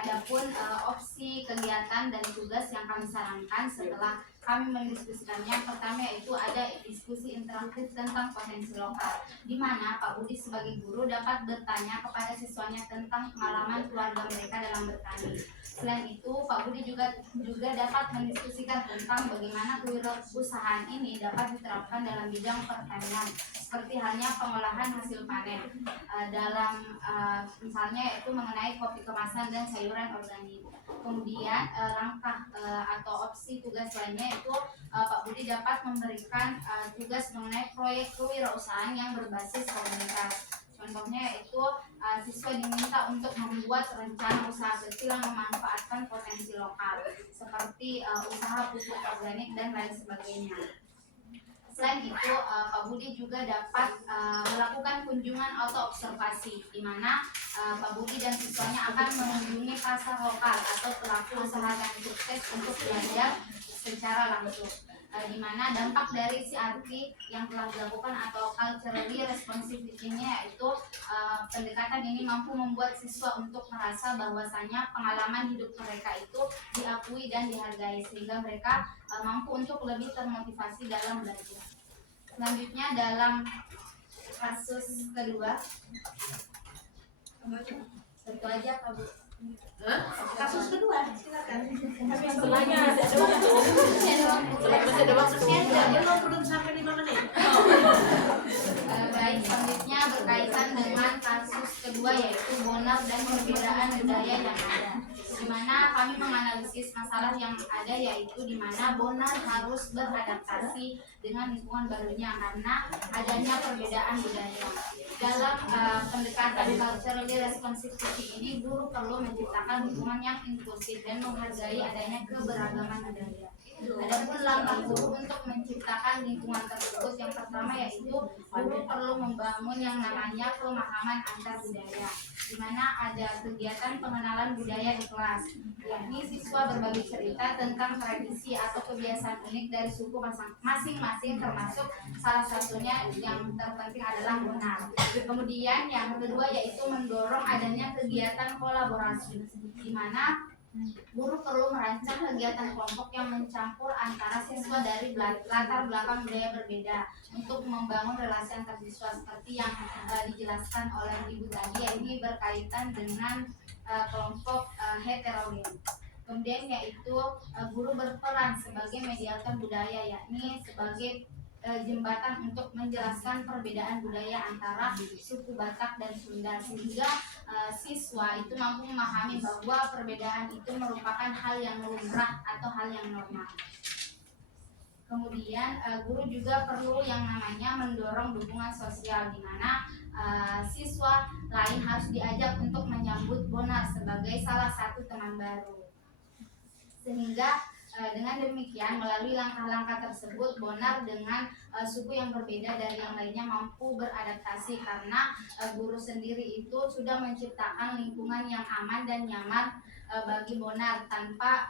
Adapun opsi kegiatan dan tugas yang kami sarankan setelah kami mendiskusikannya, pertama yaitu ada diskusi interaktif tentang potensi lokal, di mana Pak Budi sebagai guru dapat bertanya kepada siswanya tentang pengalaman keluarga mereka dalam bertani. Selain itu, Pak Budi juga dapat mendiskusikan tentang bagaimana kewirausahaan ini dapat diterapkan dalam bidang pertanian, seperti halnya pengolahan hasil panen dalam misalnya yaitu mengenai kopi kemasan dan sayuran organik. Kemudian langkah atau opsi tugas lainnya itu Pak Budi dapat memberikan tugas mengenai proyek kewirausahaan yang berbasis komunitas. Contohnya yaitu siswa diminta untuk membuat rencana usaha kecil yang memanfaatkan potensi lokal seperti usaha pupuk organik dan lain sebagainya. Selain itu, Pak Budi juga dapat melakukan kunjungan atau observasi, di mana Pak Budi dan siswanya akan mengunjungi pasar lokal atau pelaku usaha yang sukses untuk belajar secara langsung. Di mana dampak dari CRT yang telah dilakukan atau culturally responsive teaching-nya yaitu pendekatan ini mampu membuat siswa untuk merasa bahwasanya pengalaman hidup mereka itu diakui dan dihargai sehingga mereka mampu untuk lebih termotivasi dalam belajar. Selanjutnya dalam kasus kedua, tentu aja Pak Bu. Kasus kedua, silakan. Setelahnya ada waktu. Masih ada waktunya, belum sampai 5 menit. Baik, selanjutnya berkaitan dengan kasus kedua yaitu bonar dan perbedaan budaya yang ada, di mana kami menganalisis masalah yang ada yaitu di mana bonar harus beradaptasi dengan lingkungan barunya karena adanya perbedaan budaya. Dalam pendekatan culturally responsive teaching ini, guru perlu menciptakan lingkungan yang inklusif dan menghargai adanya keberagaman budaya. Adapun langkah guru untuk menciptakan lingkungan tersebut, yang pertama yaitu guru perlu membangun yang namanya pemahaman antar budaya, di mana ada kegiatan pengenalan budaya di kelas, yakni siswa berbagi cerita tentang tradisi atau kebiasaan unik dari suku masing-masing, termasuk salah satunya yang terpenting adalah bonar. Kemudian yang kedua yaitu mendorong adanya kegiatan kolaborasi, di mana guru perlu merancang kegiatan kelompok yang mencampur antara siswa dari latar belakang budaya berbeda untuk membangun relasi antar siswa seperti yang dijelaskan oleh Ibu tadi, ini berkaitan dengan kelompok heterogen. Kemudian yaitu guru berperan sebagai mediator budaya, yakni sebagai jembatan untuk menjelaskan perbedaan budaya antara suku Batak dan Sunda sehingga siswa itu mampu memahami bahwa perbedaan itu merupakan hal yang lumrah atau hal yang normal. Kemudian guru juga perlu yang namanya mendorong dukungan sosial, di mana siswa lain harus diajak untuk menyambut Bonar sebagai salah satu teman baru. Sehingga dengan demikian melalui langkah-langkah tersebut Bonar dengan suku yang berbeda dari yang lainnya mampu beradaptasi, karena guru sendiri itu sudah menciptakan lingkungan yang aman dan nyaman bagi Bonar tanpa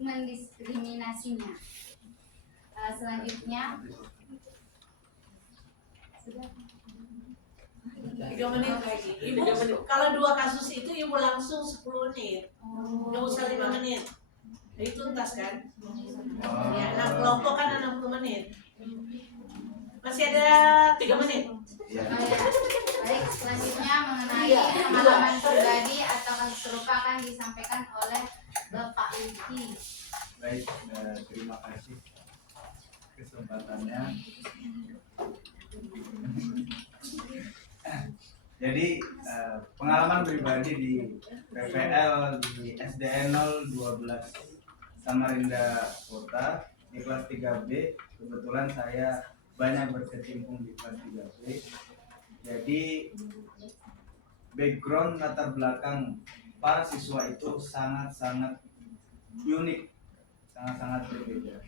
mendiskriminasinya. Selanjutnya sudah 3 menit lagi. Ibu, kalau 2 kasus itu ibu langsung 10 menit. Nggak usah 5 menit. Jadi tuntas kan? Ya, 6 kelompok kan 60 menit. Masih ada 3 menit. Baik, selanjutnya mengenai pengalaman pribadi atau kasus serupa akan disampaikan oleh Bapak Luki. Baik, terima kasih kesempatannya. Jadi pengalaman pribadi di PPL di SDN 012 Samarinda Kota di kelas 3B, kebetulan saya banyak berkecimpung di kelas 3B. Jadi background latar belakang para siswa itu sangat-sangat unik, sangat-sangat berbeda.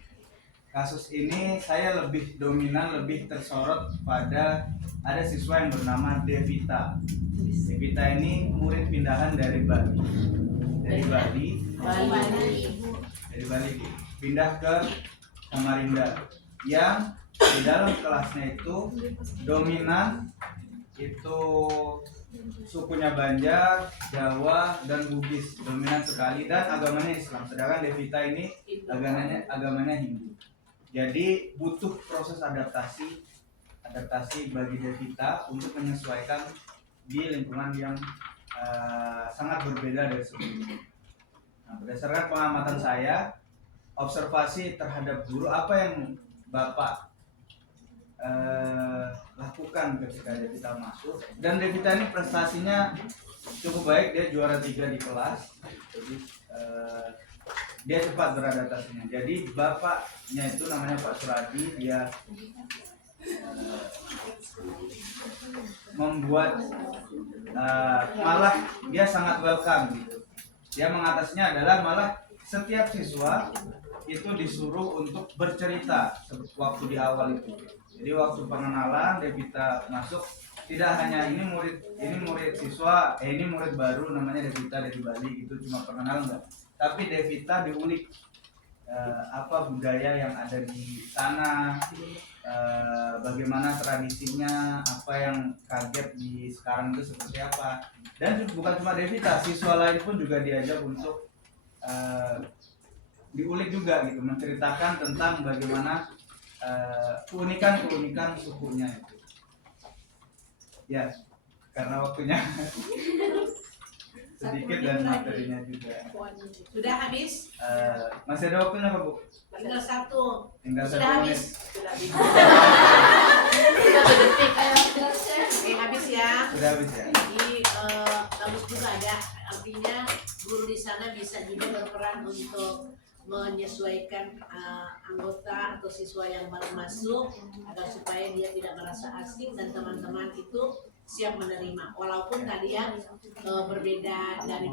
Kasus ini saya lebih dominan, lebih tersorot pada ada siswa yang bernama Devita. Devita ini murid pindahan dari Bali. Dari Bali pindah ke Samarinda, yang di dalam kelasnya itu dominan itu sukunya Banjar, Jawa, dan Bugis, dominan sekali, dan agamanya Islam. Sedangkan Devita ini agamanya Hindu. Jadi butuh proses adaptasi bagi Devita untuk menyesuaikan di lingkungan yang sangat berbeda dari sebelumnya. Nah, berdasarkan pengamatan saya, observasi terhadap guru, apa yang Bapak lakukan ketika Devita masuk, dan Devita ini prestasinya cukup baik, dia juara 3 di kelas. Jadi dia cepat beradaptasinya. Jadi bapaknya itu namanya Pak Suradi, dia membuat malah dia sangat welcome gitu. Dia mengatasinya adalah malah setiap siswa itu disuruh untuk bercerita waktu di awal itu. Jadi waktu pengenalan Devita masuk, tidak hanya ini murid siswa, ini murid baru namanya Devita dari Bali gitu, cuma perkenalan enggak. Tapi Devita diulik apa budaya yang ada di sana, bagaimana tradisinya, apa yang kaget di sekarang itu seperti apa. Dan bukan cuma Devita, siswa lain pun juga diajak untuk diulik juga gitu, menceritakan tentang bagaimana keunikan sukunya itu. Ya, karena waktunya sedikit dan materinya juga. Sudah habis? Masih ada waktunya Pak Bu? Tinggal 1. Tinggal Sudah 1 habis. menit. Sudah habis. Habis ya. Sudah habis ya. Jadi bagus juga ada, artinya guru di sana bisa juga berperan untuk menyesuaikan anggota atau siswa yang baru masuk agar supaya dia tidak merasa asing dan teman-teman itu siap menerima, walaupun kalian berbeda dari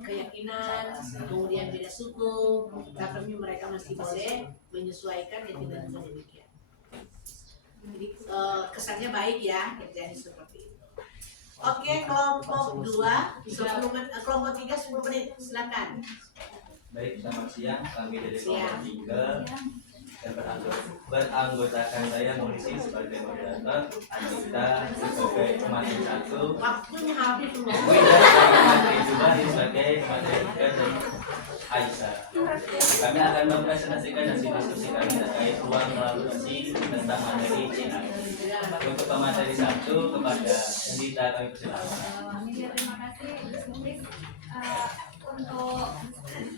keyakinan, kemudian beda suku, tapi mereka masih boleh menyesuaikan, yang tidak bisa demikian. Jadi kesannya baik ya, jadi seperti itu. Oke, kelompok 2 kelompok 3 10 menit, silakan. Baik, selamat siang. Kami dari kelompok 3 dan beranggotakan saya Maulisi sebagai moderator, Anita sebagai pemain 1, Waktunya habis semua. Wida sebagai materi 2 sebagai materi 3, dan Aisyah. Kami akan mempresentasikan hasil diskusi kami terkait ruang kolaborasi tentang materi CA. Untuk pemateri 1 kepada Anita kami persilakan. Terima kasih Gus Mukhlis. Untuk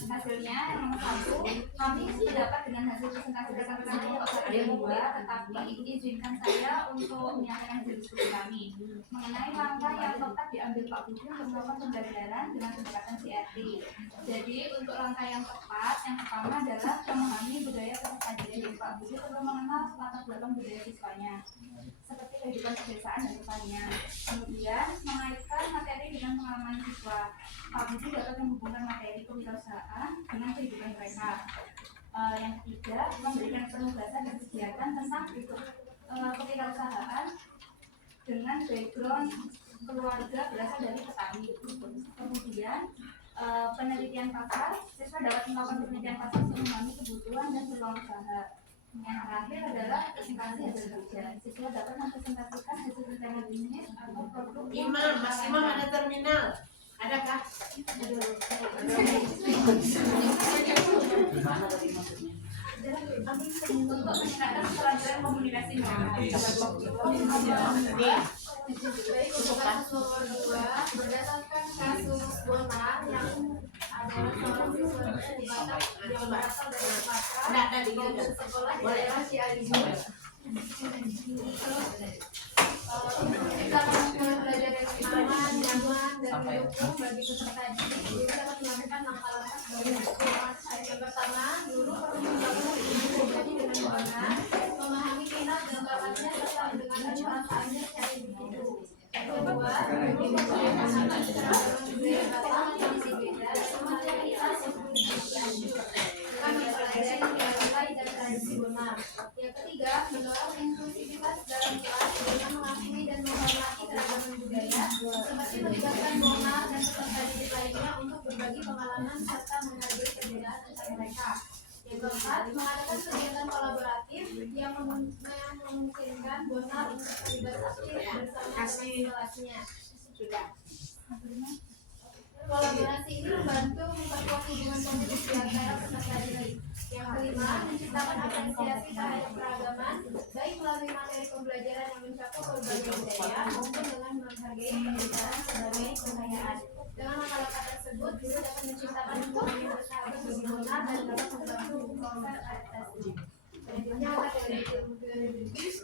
hasilnya yang nomor 1, kami sependapat dengan hasil presentasi bersama Bapak yang 2, tetapi izinkan saya untuk menyampaikan hasil diskusi kami mengenai langkah yang tepat diambil Pak Budi untuk melakukan pembelajaran dengan pendekatan CRT. Jadi untuk langkah yang tepat, yang pertama adalah memahami budaya Pak Budi perlu mengenal latar belakang budaya siswanya, seperti kehidupan kebiasaan dan depannya. Kemudian mengaitkan materi dengan pengalaman siswa. Pak Budi dapat menghubungkan materi kewirausahaan dengan kehidupan mereka. Yang ketiga, memberikan penugasan dan kegiatan tentang kewirausahaan dengan background keluarga berasal dari petani. Kemudian penelitian pasar, siswa dapat melakukan penelitian pasar untuk memahami kebutuhan dan peluang usaha. Yang terakhir adalah presentasi hasil kerja. Siswa dapat mempresentasikan hasil rencana bisnis atau produk. Mas Imam ada terminal, adakah? Gimana tadi maksudnya? Untuk meningkatkan kelancaran komunikasi Baik, untuk kasus nomor 2, berdasarkan kasus Bonar yang adalah seorang siswa yang berasal dari Sumatera dan sekolah di daerah Cianjur. Untuk menciptakan lingkungan belajar yang aman, nyaman, dan mendukung bagi peserta didik, guru dapat melakukan langkah-langkah sebagai berikut. Yang pertama, guru perlu membangun komunikasi dengan benar, memahami minat dan bakatnya serta mendengarkan perasaannya secara individu. Yang kedua, guru perlu memahami keragaman budaya kata yang berbeda dan mayoritas Cianjur dengan mempelajari nilai dan tradisi benar. Yang ketiga, mendorong inklusivitas dalam kelas dengan mengakui dan menghormati keragaman budaya, seperti melibatkan bonar dan peserta didik lainnya untuk berbagi pengalaman serta menghargai perbedaan antar mereka. Yang keempat, mengadakan kegiatan kolaboratif yang memungkinkan bonar untuk terlibat aktif bersama teman kelasnya. Kolaborasi ini membantu memperkuat hubungan positif di antara peserta didik. Yang kelima, menciptakan apresiasi terhadap keragaman, baik melalui materi pembelajaran yang mencakup berbagai budaya maupun dengan menghargai perbedaan sebagai kekayaan. Dengan langkah-langkah tersebut, guru dapat menciptakan hubungan yang bersahabat bagi bonar dan dapat membantu proses adaptasi. Selanjutnya, materi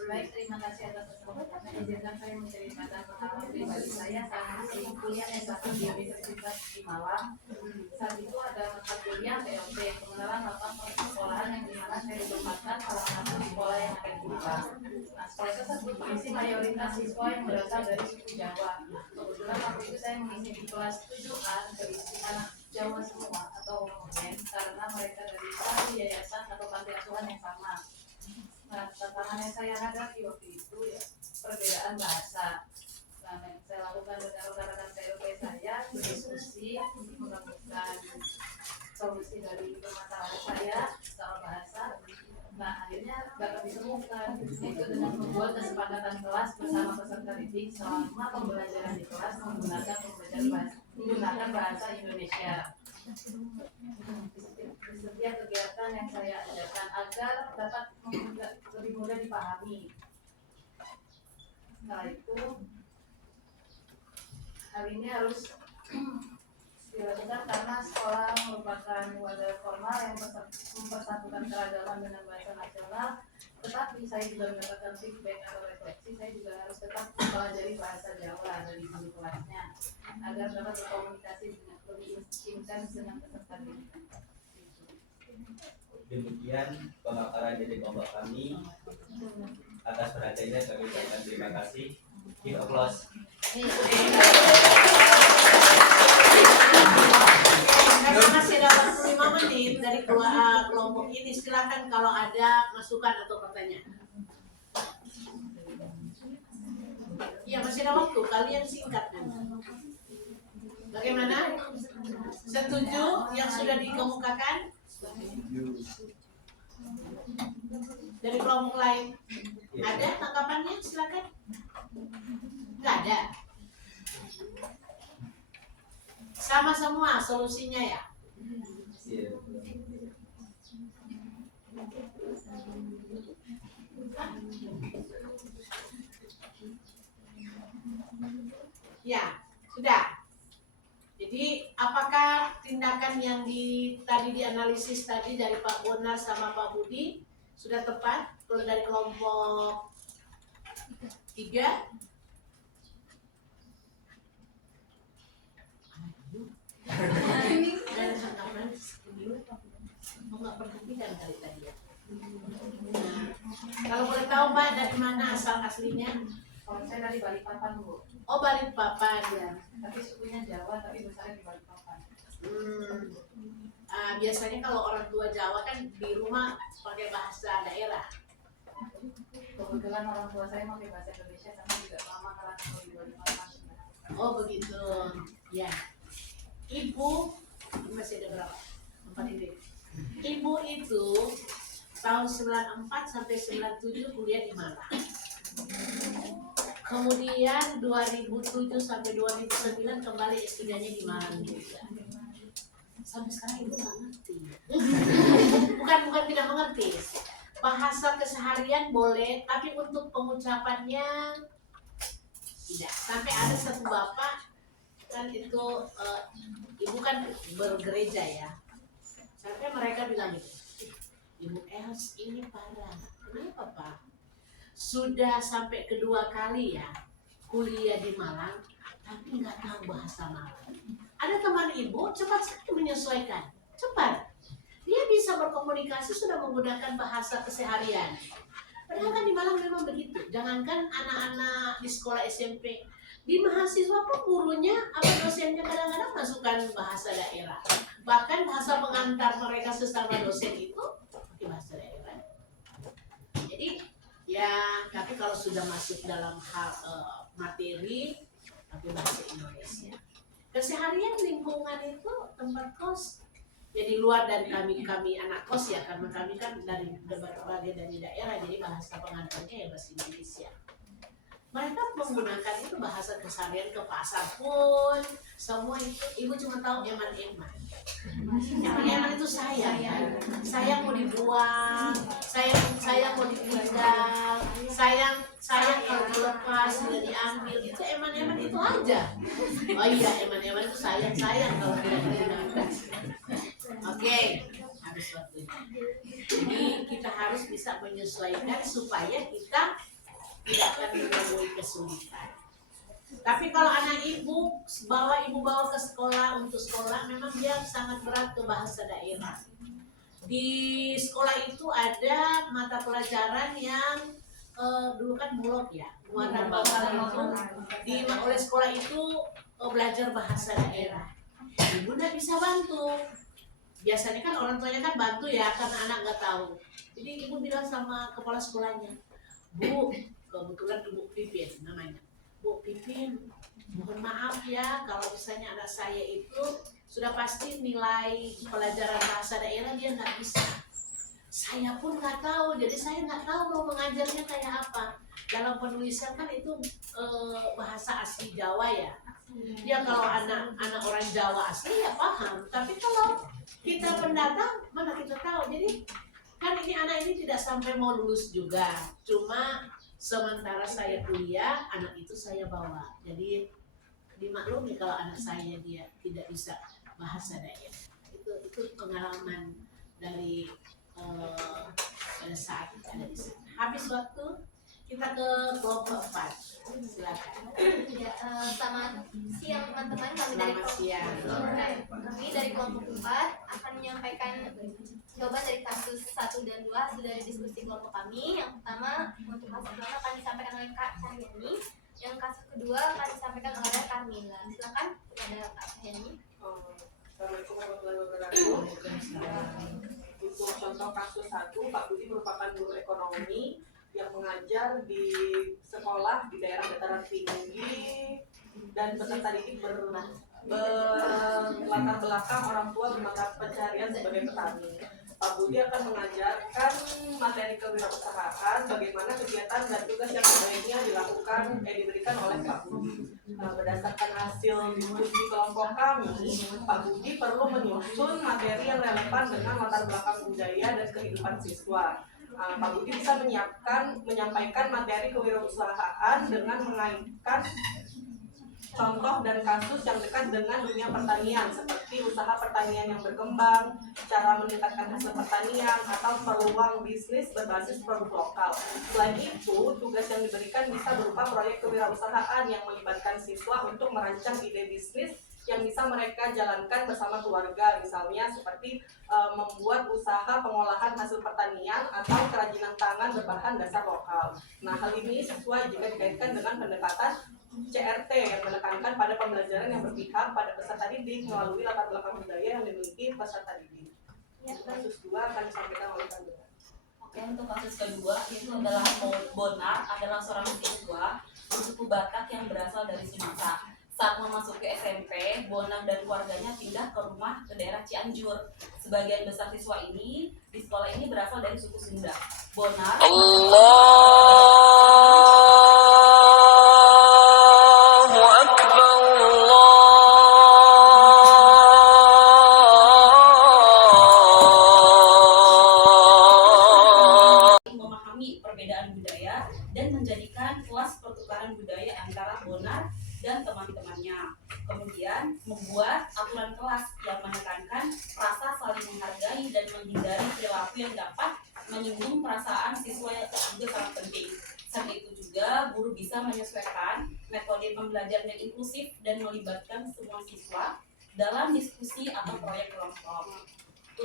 Baik, terima kasih atas kesempatannya. Izinkan saya menceritakan pengalaman pribadi saya saat masih kuliah S1 di Universitas di Malang. Saat itu ada mata kuliah POP, pengenalan lapangan persekolahan, yang dimana saya ditempatkan salah satu sekolah yang ada di Malang. Nah, sekolah tersebut berisi mayoritas siswa yang berasal dari suku Jawa. Kebetulan waktu itu saya mengisi di kelas 7A, berisi anak Jawa semua atau homogen, karena mereka dari satu yayasan atau panti asuhan yang sama. Nah, tantangan yang saya hadapi waktu itu ya perbedaan bahasa. Nah, yang saya lakukan dengan rekan-rekan PLP saya berdiskusi untuk menemukan solusi dari permasalahan saya soal bahasa. Nah, akhirnya dapat ditemukan itu dengan membuat kesepakatan kelas bersama peserta didik selama pembelajaran di kelas menggunakan bahasa Indonesia. Di setiap kegiatan yang saya adakan agar dapat lebih mudah dipahami. Setelah itu, hal ini harus dilakukan karena sekolah merupakan wadah formal yang mempersatukan keragaman dengan bahasa nasional. Tetapi saya juga mendapatkan feedback atau refleksi, saya juga harus tetap mempelajari bahasa Jawa dari guru kelasnya agar dapat berkomunikasi dengan lebih intens dengan peserta didik. Demikian pemaparan dari kelompok kami. Atas perhatiannya kami ucapkan terima kasih. Give applause. Karena masih ada 45 menit dari kelompok ini, silakan kalau ada masukan atau pertanyaan. Ya, masih ada waktu, kalian singkat. Bagaimana? Setuju yang sudah dikemukakan? Dari kelompok lain ada tanggapannya? Silakan. Nggak ada. Sama semua solusinya ya. Ya, sudah. Jadi apakah tindakan yang tadi dianalisis tadi dari Pak Bonar sama Pak Budi sudah tepat? Kalau dari kelompok 3? Nggak perhatikan kali tadi ya. Kalau boleh tahu Mbak dari mana asal aslinya? Kalau saya dari Balikpapan Bu. Oh Balikpapan. Ya, tapi sukunya Jawa tapi besarnya di Balikpapan. Biasanya kalau orang tua Jawa kan di rumah pakai bahasa daerah. Kebetulan orang tua saya pakai bahasa Indonesia karena juga lama karena di Balikpapan. Oh begitu. Ya. Ibu masih ada berapa? 4 ini. Ibu itu tahun 94 sampai 97 kuliah di Malang. Kemudian 2007 sampai 2009 kembali S3-nya di Malang juga. Sampai sekarang ibu nggak ngerti. bukan tidak mengerti. Bahasa keseharian boleh, tapi untuk pengucapannya tidak. Sampai ada satu bapak kan itu ibu kan bergereja ya. Sampai mereka bilang gitu, Ibu Els ini parah. Kenapa Pak? Sudah sampai kedua kali ya kuliah di Malang, tapi nggak tahu bahasa Malang. Ada teman ibu cepat sekali menyesuaikan, cepat. Dia bisa berkomunikasi sudah menggunakan bahasa keseharian. Padahal kan di Malang memang begitu. Jangankan anak-anak di sekolah SMP, di mahasiswa pun gurunya apa dosennya kadang-kadang masukkan bahasa daerah. Bahkan bahasa pengantar mereka sesama dosen itu pakai bahasa daerah. Jadi ya, tapi kalau sudah masuk dalam hal materi, pakai bahasa Indonesia. Keseharian lingkungan itu tempat kos. Jadi luar dari kami anak kos ya, karena kami kan dari berbagai dari daerah, jadi bahasa pengantarnya ya bahasa Indonesia. Mereka menggunakan itu bahasa keseharian ke pasar pun, semua itu ibu cuma tahu eman-eman. Eman-eman itu sayang kan? Sayang mau dibuang, sayang mau ditinggal, sayang kalau dilepas tidak diambil, itu eman-eman itu aja. Oh iya, eman-eman itu sayang kalau tidak digunakan. Oke, harus waktunya. Jadi kita harus bisa menyesuaikan supaya kita tidak akan menemui kesulitan. Tapi kalau anak ibu bawa ke sekolah untuk sekolah, memang dia sangat berat ke bahasa daerah. Di sekolah itu ada mata pelajaran yang dulu kan bulog ya, muatan bakal itu oleh sekolah itu belajar bahasa daerah. Ibu nggak bisa bantu. Biasanya kan orang tuanya kan bantu ya karena anak nggak tahu. Jadi ibu bilang sama kepala sekolahnya, Bu, kebetulan Ibu Pipin namanya, Bu Pipin, mohon maaf ya kalau misalnya anak saya itu sudah pasti nilai pelajaran bahasa daerah dia nggak bisa. Saya pun nggak tahu, jadi saya nggak tahu mau mengajarnya kayak apa. Dalam penulisan kan itu bahasa asli Jawa ya. Ya kalau anak orang Jawa asli ya paham, tapi kalau kita pendatang mana kita tahu. Jadi kan ini anak ini tidak sampai mau lulus juga, cuma sementara saya kuliah anak itu saya bawa. Jadi dimaklumi kalau anak saya dia tidak bisa bahasa daerah. Itu pengalaman dari pada saat ada di sana. Habis waktu kita ke kelompok 4. Silakan. Ya, selamat siang teman-teman. Kami dari kelompok 4 akan menyampaikan jawaban dari kasus 1 dan 2 hasil dari diskusi kelompok kami. Yang pertama, untuk kasus pertama akan disampaikan oleh Kak Cahyani. Yang kasus kedua akan disampaikan oleh Kak Mila. Silakan kepada Kak Cahyani. Assalamualaikum warahmatullahi wabarakatuh. Untuk contoh kasus 1, Pak Budi merupakan guru ekonomi yang mengajar di sekolah di daerah dataran tinggi dan peserta didik berlatar belakang orang tua bermata pencarian sebagai petani. Pak Budi akan mengajarkan materi kewirausahaan, bagaimana kegiatan dan tugas yang sebaiknya diberikan oleh Pak Budi. Berdasarkan hasil diskusi kelompok kami, Pak Budi perlu menyusun materi yang relevan dengan latar belakang budaya dan kehidupan siswa. Pak Budi bisa menyampaikan materi kewirausahaan dengan mengaitkan contoh dan kasus yang dekat dengan dunia pertanian seperti usaha pertanian yang berkembang, cara meningkatkan hasil pertanian, atau peluang bisnis berbasis produk lokal. Selain itu, tugas yang diberikan bisa berupa proyek kewirausahaan yang melibatkan siswa untuk merancang ide bisnis yang bisa mereka jalankan bersama keluarga, misalnya seperti membuat usaha pengolahan hasil pertanian atau kerajinan tangan berbahan dasar lokal. Nah, hal ini sesuai jika dikaitkan dengan pendekatan CRT yang menekankan pada pembelajaran yang berpihak pada peserta didik melalui latar belakang budaya yang dimiliki peserta didik. Kasus 2 akan disampaikan oleh Kandungan. Oke, untuk kasus kedua itu adalah Bonar adalah seorang siswa bersuku Batak yang berasal dari Sumatera. Saat memasuki SMP, Bonar dan keluarganya pindah ke rumah ke daerah Cianjur. Sebagian besar siswa ini di sekolah ini berasal dari suku Sunda. Bonar memahami perbedaan budaya dan menjadikan kelas pertukaran budaya antara Bonar dan teman-temannya. Kemudian membuat aturan kelas yang menekankan rasa saling menghargai dan menghindari perilaku yang dapat menyinggung perasaan siswa yang juga sangat penting. Selain itu juga guru bisa menyesuaikan metode pembelajaran yang inklusif dan melibatkan semua siswa dalam diskusi atau proyek kelompok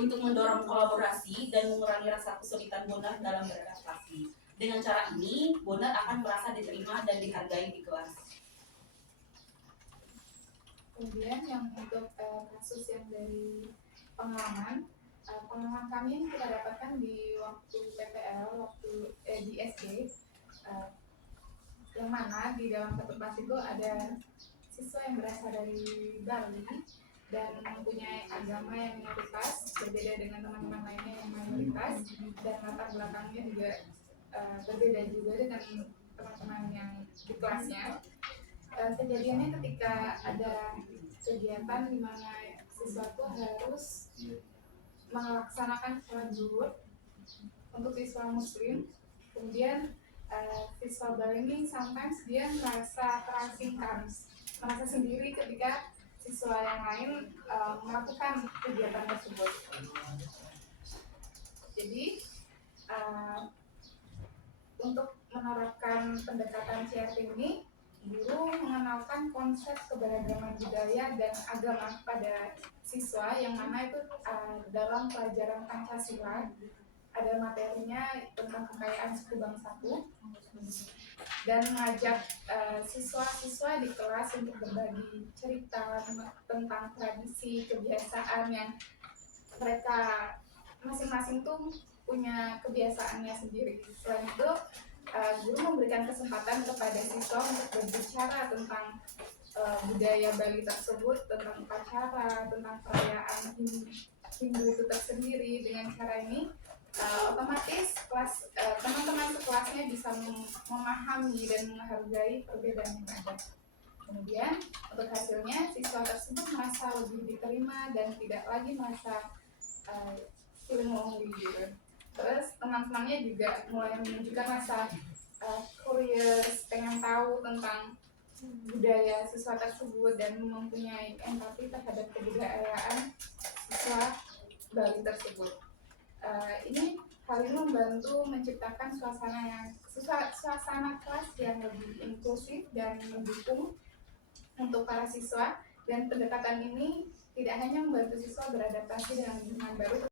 untuk mendorong kolaborasi dan mengurangi rasa kesulitan Bonar dalam beradaptasi. Dengan cara ini, Bonar akan merasa diterima dan dihargai di kelas. Kemudian yang untuk kasus yang dari pengalaman kami yang kita dapatkan di waktu PPL, di SD, yang mana di dalam satu kelas itu ada siswa yang berasal dari Bali dan mempunyai agama yang minoritas, berbeda dengan teman-teman lainnya yang mayoritas, dan latar belakangnya juga berbeda juga dengan teman-teman yang di kelasnya. Kejadiannya ketika ada kegiatan di mana siswa itu harus melaksanakan sholat zuhur untuk siswa muslim. Kemudian siswa Bali ini sometimes dia merasa terasingkan, merasa sendiri ketika siswa yang lain melakukan kegiatan tersebut. Jadi untuk menerapkan pendekatan CRT ini, guru mengenalkan konsep keberagaman budaya dan agama pada siswa, yang mana itu dalam pelajaran Pancasila ada materinya tentang kekayaan suku bangsaku, dan mengajak siswa-siswa di kelas untuk berbagi cerita tentang tradisi kebiasaan yang mereka masing-masing tuh punya kebiasaannya sendiri. Selain itu, guru memberikan kesempatan kepada siswa untuk berbicara tentang budaya Bali tersebut, tentang upacara, tentang perayaan Hindu itu tersendiri. Dengan cara ini otomatis teman-teman sekelasnya bisa memahami dan menghargai perbedaan yang ada. Kemudian untuk hasilnya siswa tersebut merasa lebih diterima dan tidak lagi merasa feeling lonely gitu. Terus teman-temannya juga mulai menunjukkan rasa curious, pengen tahu tentang budaya siswa tersebut dan mempunyai empati terhadap kebudayaan siswa Bali tersebut. Ini hal ini membantu menciptakan suasana kelas yang lebih inklusif dan mendukung untuk para siswa, dan pendekatan ini tidak hanya membantu siswa beradaptasi dengan lingkungan baru,